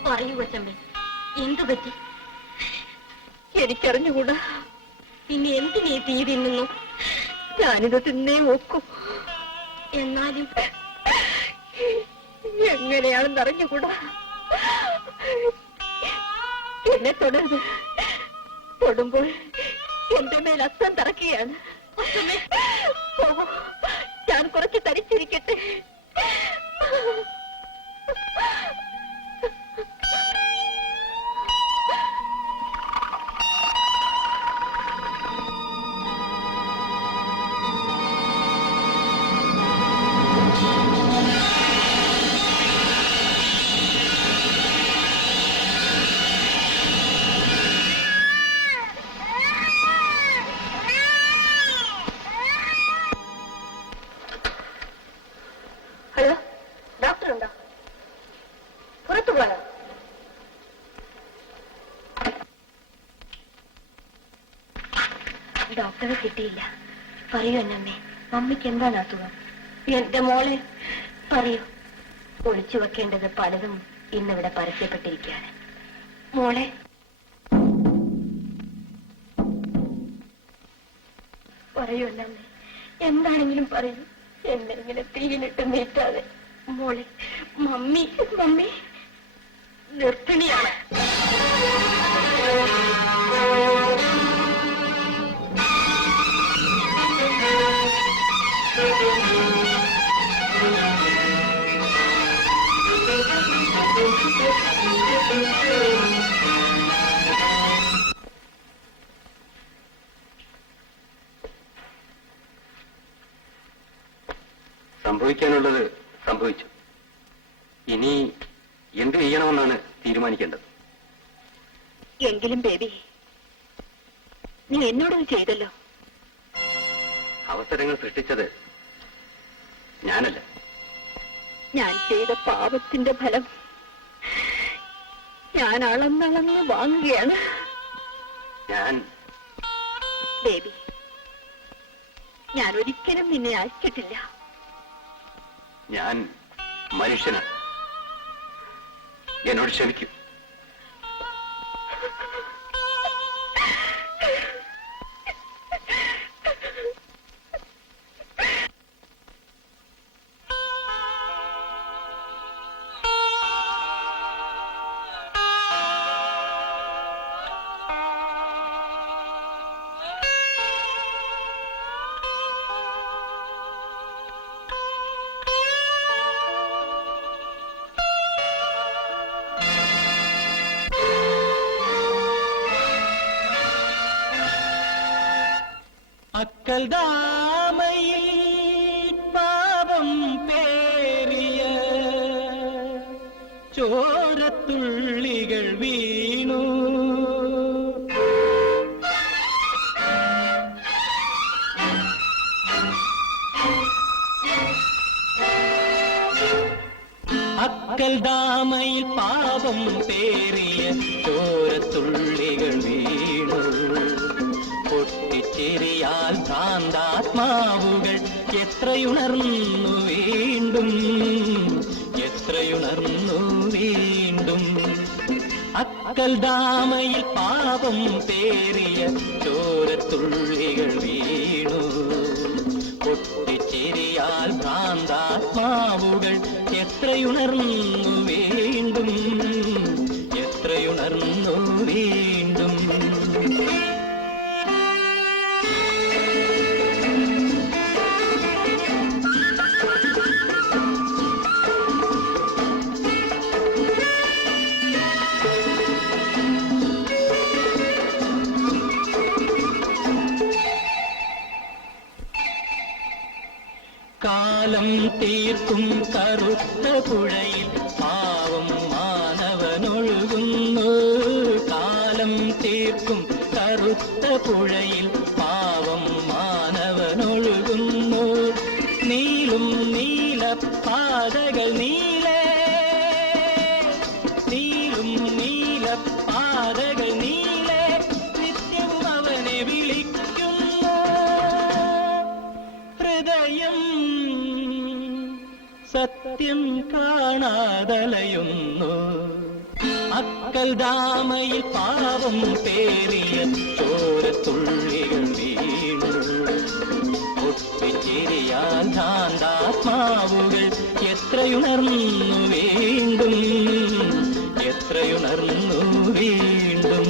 പറയൂ കൊച്ചമ്മേ, എന്തു പറ്റി? എനിക്കറിഞ്ഞുകൂടാ. പിന്നെ എന്തിനീ തീ തിന്നുന്നു? ഞാനിത് തിന്നേ നോക്കൂ. എന്നാലും എങ്ങനെയാണെന്ന് അറിഞ്ഞുകൂടാ. എന്നെ തൊടരുത്. തൊടുമ്പോൾ എന്റെ മേൽ അസ്സം തറക്കുകയാണ്. പോകൂ, ഞാൻ കുറച്ച് തരിച്ചിരിക്കട്ടെ. ഹലോ, ഡോക്ടർ ഉണ്ടോ? പുറത്തു പോയോ? ഡോക്ടറെ കിട്ടിയില്ല. പറയൂ അന്നമ്മേ, മമ്മിക്ക് എന്താണ് അസുഖം? എന്റെ മോളെ പറയൂ. ഒളിച്ചു വെക്കേണ്ടത് പലതും ഇന്നിവിടെ പരസ്യപ്പെട്ടിരിക്കുകയാണ്. മോളെ പറയൂ അന്നമ്മേ, എന്താണെങ്കിലും പറയൂ. എന്നെ ഇങ്ങനെ തീയിലിട്ട് നീറ്റാതെ. മോളെ മമ്മി മമ്മി ഗർഭിണിയാണ്. സംഭവിക്കാനുള്ളത് സംഭവിച്ചു. ഇനി എന്ത് ചെയ്യണമെന്നാണ് തീരുമാനിക്കേണ്ടത്. എങ്കിലും ബേബി, നീ എന്നോടത് ചെയ്തല്ലോ. അവസരങ്ങൾ സൃഷ്ടിച്ചത് ഞാനല്ല. ഞാൻ ചെയ്ത പാപത്തിന്റെ ഫലം ഞാൻ അളന്നളന്ന് വാങ്ങുകയാണ്. ഞാൻ ബേബി, ഞാൻ ഒരിക്കലും നിന്നെ അയച്ചിട്ടില്ല. ഞാൻ മനുഷ്യനാണ്. എന്നോട് ക്ഷമിക്കൂ. അക്കൽ ദാമയിൽ പാപം പേറിയ ചോരത്തുള്ളികൾ വീണു. അക്കൽ ദാമയിൽ പാപം പേറിയ ചോരത്തുള്ളികൾ വീണു. പൊട്ടിച്ചെറിയാൽ ഭ്രാന്താത്മാവുകൾ എത്രയുണർന്നു വീണ്ടും, എത്രയുണർന്നു വീണ്ടും. അക്കൽ ദാമയിൽ പാപം പേറിയ ചോരത്തുള്ളികൾ വീണു. പൊട്ടിച്ചെറിയാൽ ഭ്രാന്താത്മാവുകൾ എത്രയുണർന്നു വീണ്ടും, എത്രയുണർന്നു വീണ്ടും. കാലം തീർക്കും കറുത്ത പുഴയിൽ പാവം മാനവനൊഴുകുന്നു. കാലം തീർക്കും കറുത്ത പുഴയിൽ പാവം മാനവനൊഴുകുന്നു. നീളും നീലപ്പാതകൾ നീലേ, നീളും നീലപ്പാതകൾ നീലേ, നിത്യവും അവനെ വിളിക്കുന്നു. ഹൃദയം സത്യം കാണാതലയുന്നു. അക്കൽ ദാമയിൽ പാപം പേറിയ ചോരത്തുള്ളികൾ വീണു. പൊട്ടിച്ചെറിയാൻ ഭ്രാന്താത്മാവുകൾ എത്രയുണർന്നു വീണ്ടും, എത്രയുണർന്നു വീണ്ടും.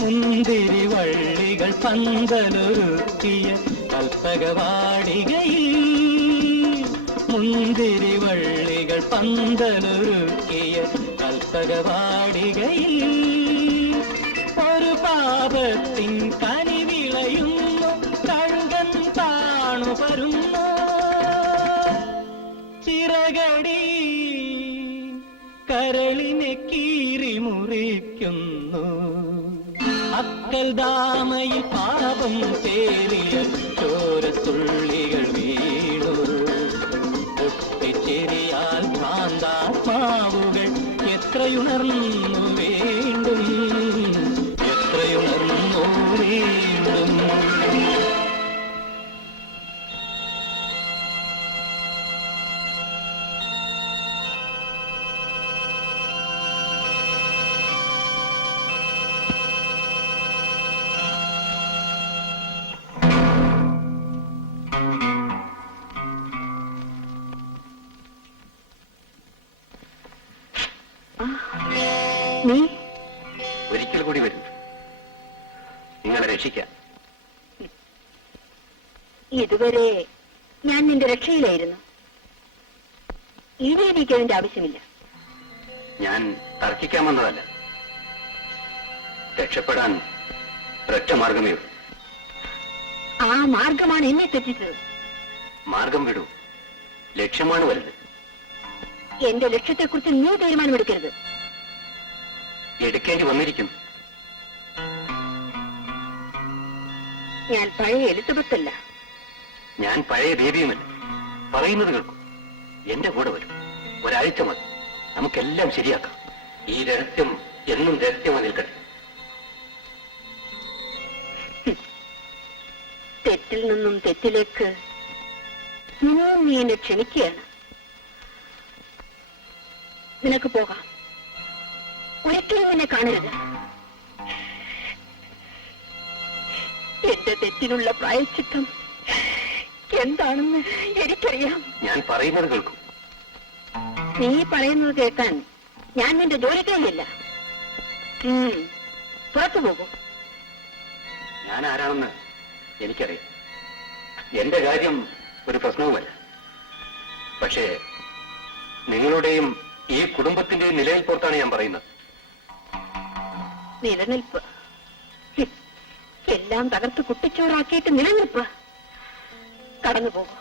മുന്തിരി വള്ളികൾ പന്തലൊരുക്കിയ കൽപ്പകവാടികയിൽ, മുന്തിരി വള്ളികൾ പന്തലൊരുക്കിയ കൽപ്പകവാടികയിൽ ഒരു പാപത്തിൻ കനി വിളയുന്നു. കഴുകൻ താണു പരുന്നു. ചിറകടി കരളിനെ കീറി മുറിക്കുന്നു. അക്കൽ ദാമയിൽ പാപം പേറിയ ചോരത്തുള്ളികൾ വീണു. പൊട്ടിച്ചെറിയാൽ ഭ്രാന്താത്മാവുകൾ എത്രയുണർന്നു വീണ്ടും, എത്രയുണർന്നു വീണ്ടും. നീ ഒരിക്കൽ കൂടി വരും നിങ്ങളെ രക്ഷിക്കാൻ. ഇതുവരെ ഞാൻ നിന്റെ രക്ഷയിലായിരുന്നു. ഇനി എനിക്ക് അതിന്റെ ആവശ്യമില്ല. ഞാൻ തർക്കിക്കാൻ വന്നതല്ല. രക്ഷപ്പെടാൻ ഒരൊറ്റ മാർഗമേ ഉള്ളൂ. ആ മാർഗമാണ് എന്നെ തെറ്റിച്ചത്. മാർഗം വിടൂ, ലക്ഷ്യമാണ് വലുത്. എന്റെ ലക്ഷ്യത്തെക്കുറിച്ച് നീ തീരുമാനമെടുക്കരുത്. എടുക്കേണ്ടി വന്നിരിക്കുന്നു. ഞാൻ പഴയ എലിസബത്ത് അല്ല. ഞാൻ പഴയ ബേബിയുമല്ല. പറയുന്നത് കേൾക്കും. എന്റെ കൂടെ വരും. ഒരാഴ്ച മതി. നമുക്കെല്ലാം ശരിയാക്കാം. ഈ രഹസ്യം എന്നും രഹസ്യമായി നിൽക്കട്ടെ. തെറ്റിൽ നിന്നും തെറ്റിലേക്ക് ഇനിയും നീ എന്നെ ക്ഷണിക്കുകയാണ്. നിനക്ക് പോകാം. ഒരിക്കലും എന്നെ കാണരുത്. എന്റെ തെറ്റിനുള്ള പ്രായശ്ചിത്തം എന്താണെന്ന് എനിക്കറിയാം. ഞാൻ പറയുന്നത് കേൾക്കും. നീ പറയുന്നത് കേൾക്കാൻ ഞാൻ നിന്റെ ജോലിക്കാരിയല്ല. പുറത്തു പോകൂ. ഞാൻ ആരാണെന്ന് എനിക്കറിയാം. എന്റെ കാര്യം ഒരു പ്രശ്നവുമല്ല. പക്ഷേ നിങ്ങളുടെയും ഈ കുടുംബത്തിന്റെയും നിലയിൽ പുറത്താണ് ഞാൻ പറയുന്നത്. നിലനിൽപ്പ് എല്ലാം തകർത്ത് കുട്ടിച്ചോറാക്കിയിട്ട് നിലനിൽപ്പ്. കടന്നു പോകും.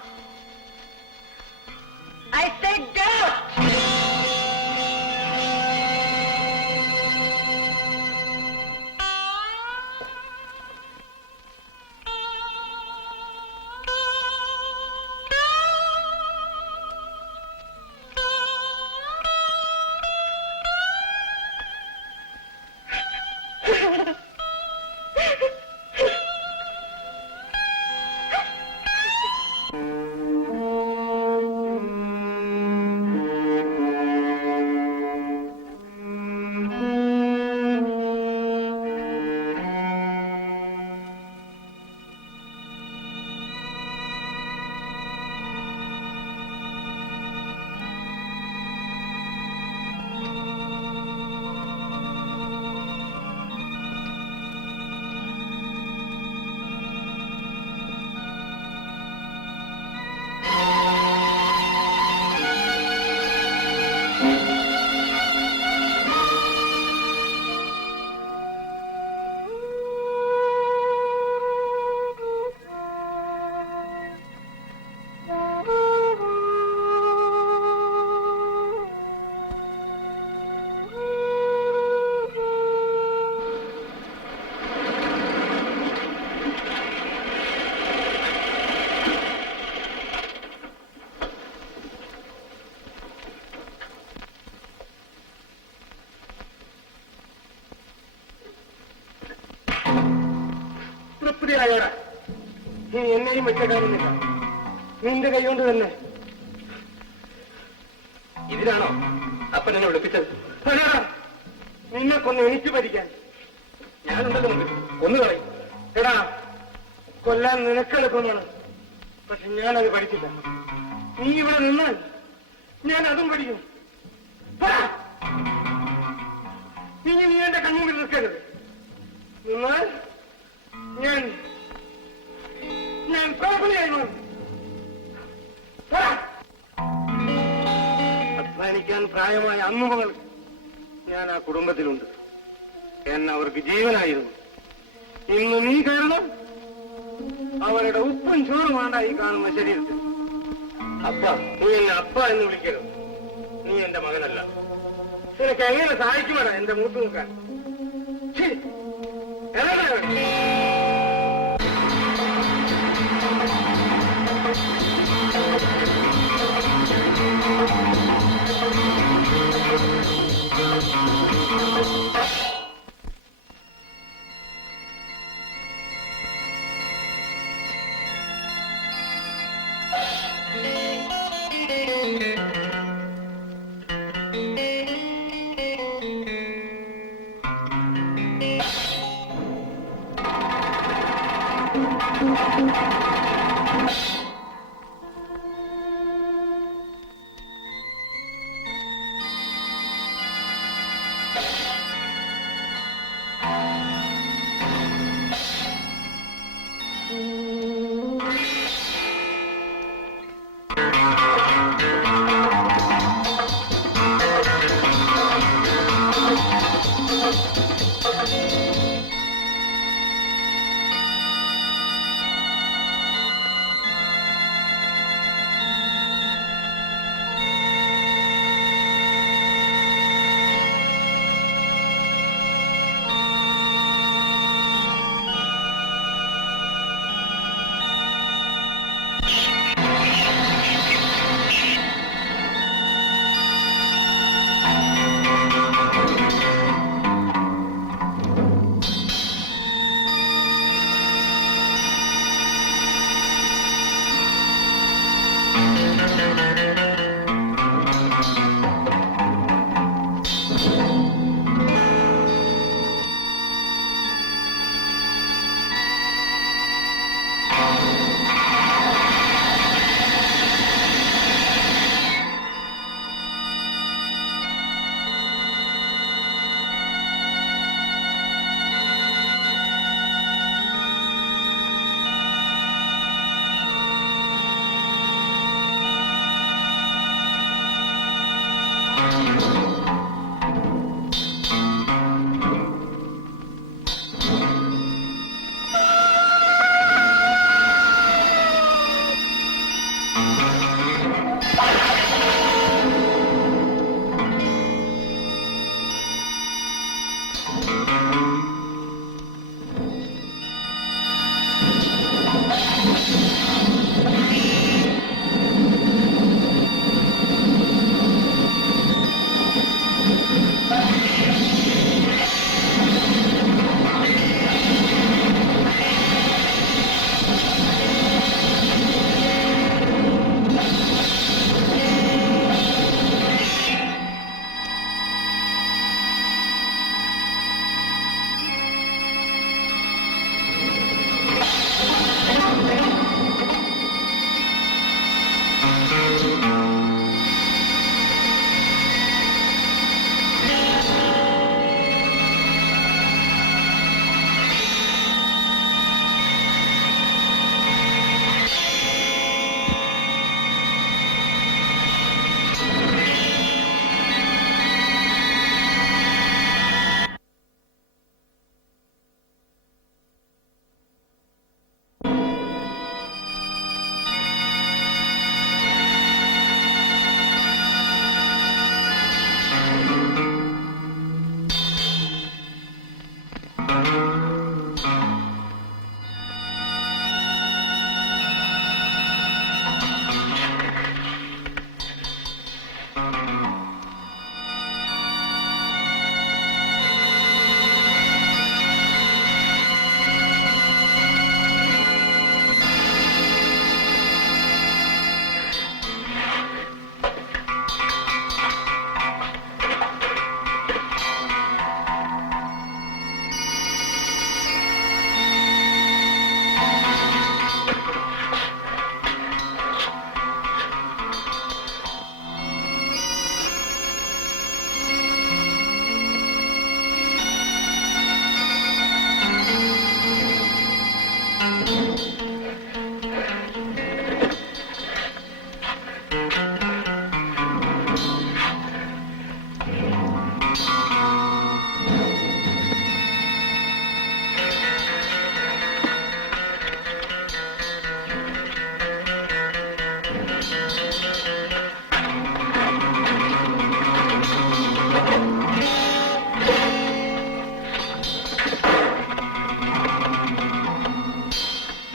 തൃപ്തിയായോടാ. നീ എന്നെയും വെച്ചേക്കാറുന്നില്ല. നിന്റെ കൈകൊണ്ട് തന്നെ. ഇതിനാണോ അപ്പൻ എന്നെ വിളിപ്പിച്ചത്? അല്ലടാ, നിന്നെ കൊന്ന് എനിക്ക് ഭരിക്കാൻ. ഞാനുണ്ടല്ലോ മുമ്പിൽ. ഒന്ന് കളയും. എടാ, കൊല്ലാൻ നിനക്കെളുപ്പമാണ്. പക്ഷെ ഞാനത് പഠിച്ചില്ല. നീ ഇവിടെ നിന്നാൽ ഞാൻ അതും പഠിക്കും. പോടാ. നീ എന്റെ കൺമുമ്പിൽ നിൽക്കരുത്. നിന്നാൽ ഞാൻ പ്രബലിയായി മാറും. അധ്വാനിക്കാൻ പ്രായമായ അന്നു മുതൽ ഞാൻ ആ കുടുംബത്തിലുണ്ട്. എന്ന് അവർക്ക് ജീവനായിരുന്നു. ഇന്ന് നീ കാരണം അവരുടെ ഉപ്പും ചോറും വേണ്ട ഈ കാണുന്ന ശരീരത്തിൽ. അപ്പ, നീ എന്നെ അപ്പ എന്ന് വിളിക്കരുത്. നീ എന്റെ മകനല്ല. നിനക്ക് എങ്ങനെ സഹായിക്കുവാണ് എന്റെ മൂത്ത് നോക്കാൻ?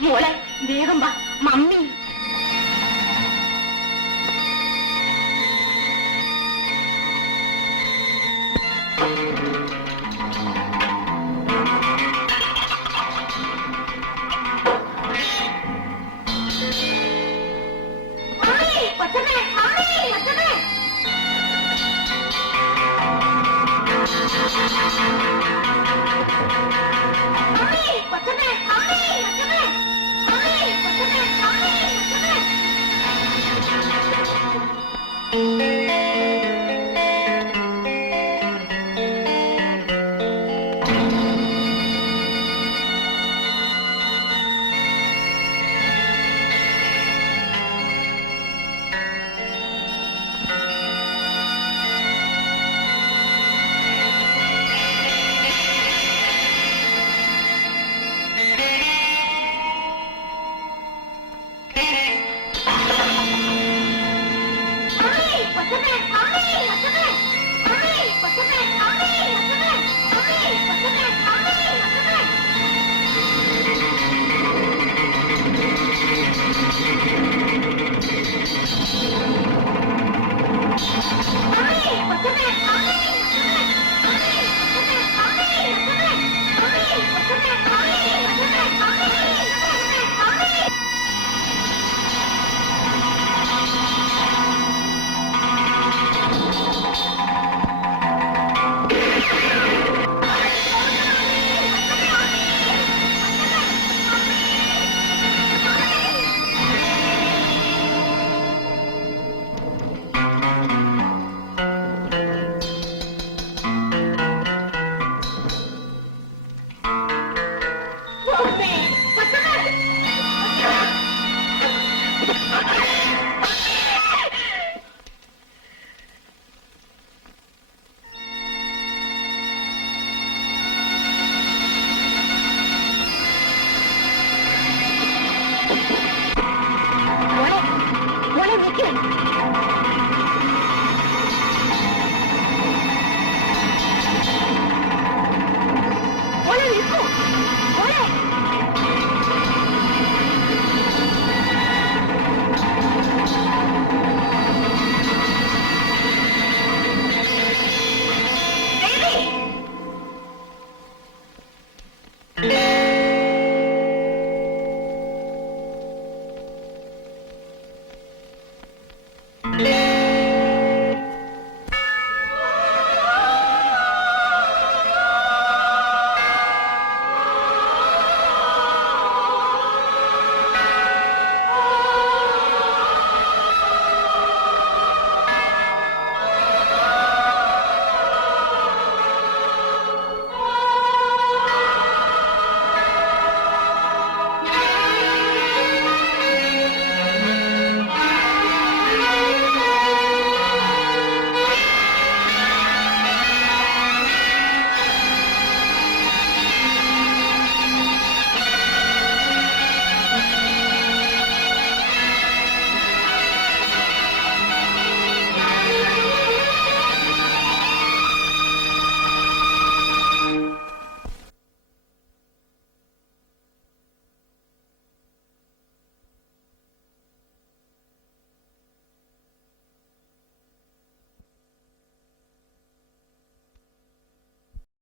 മോളെ വേഗം വാ, മമ്മി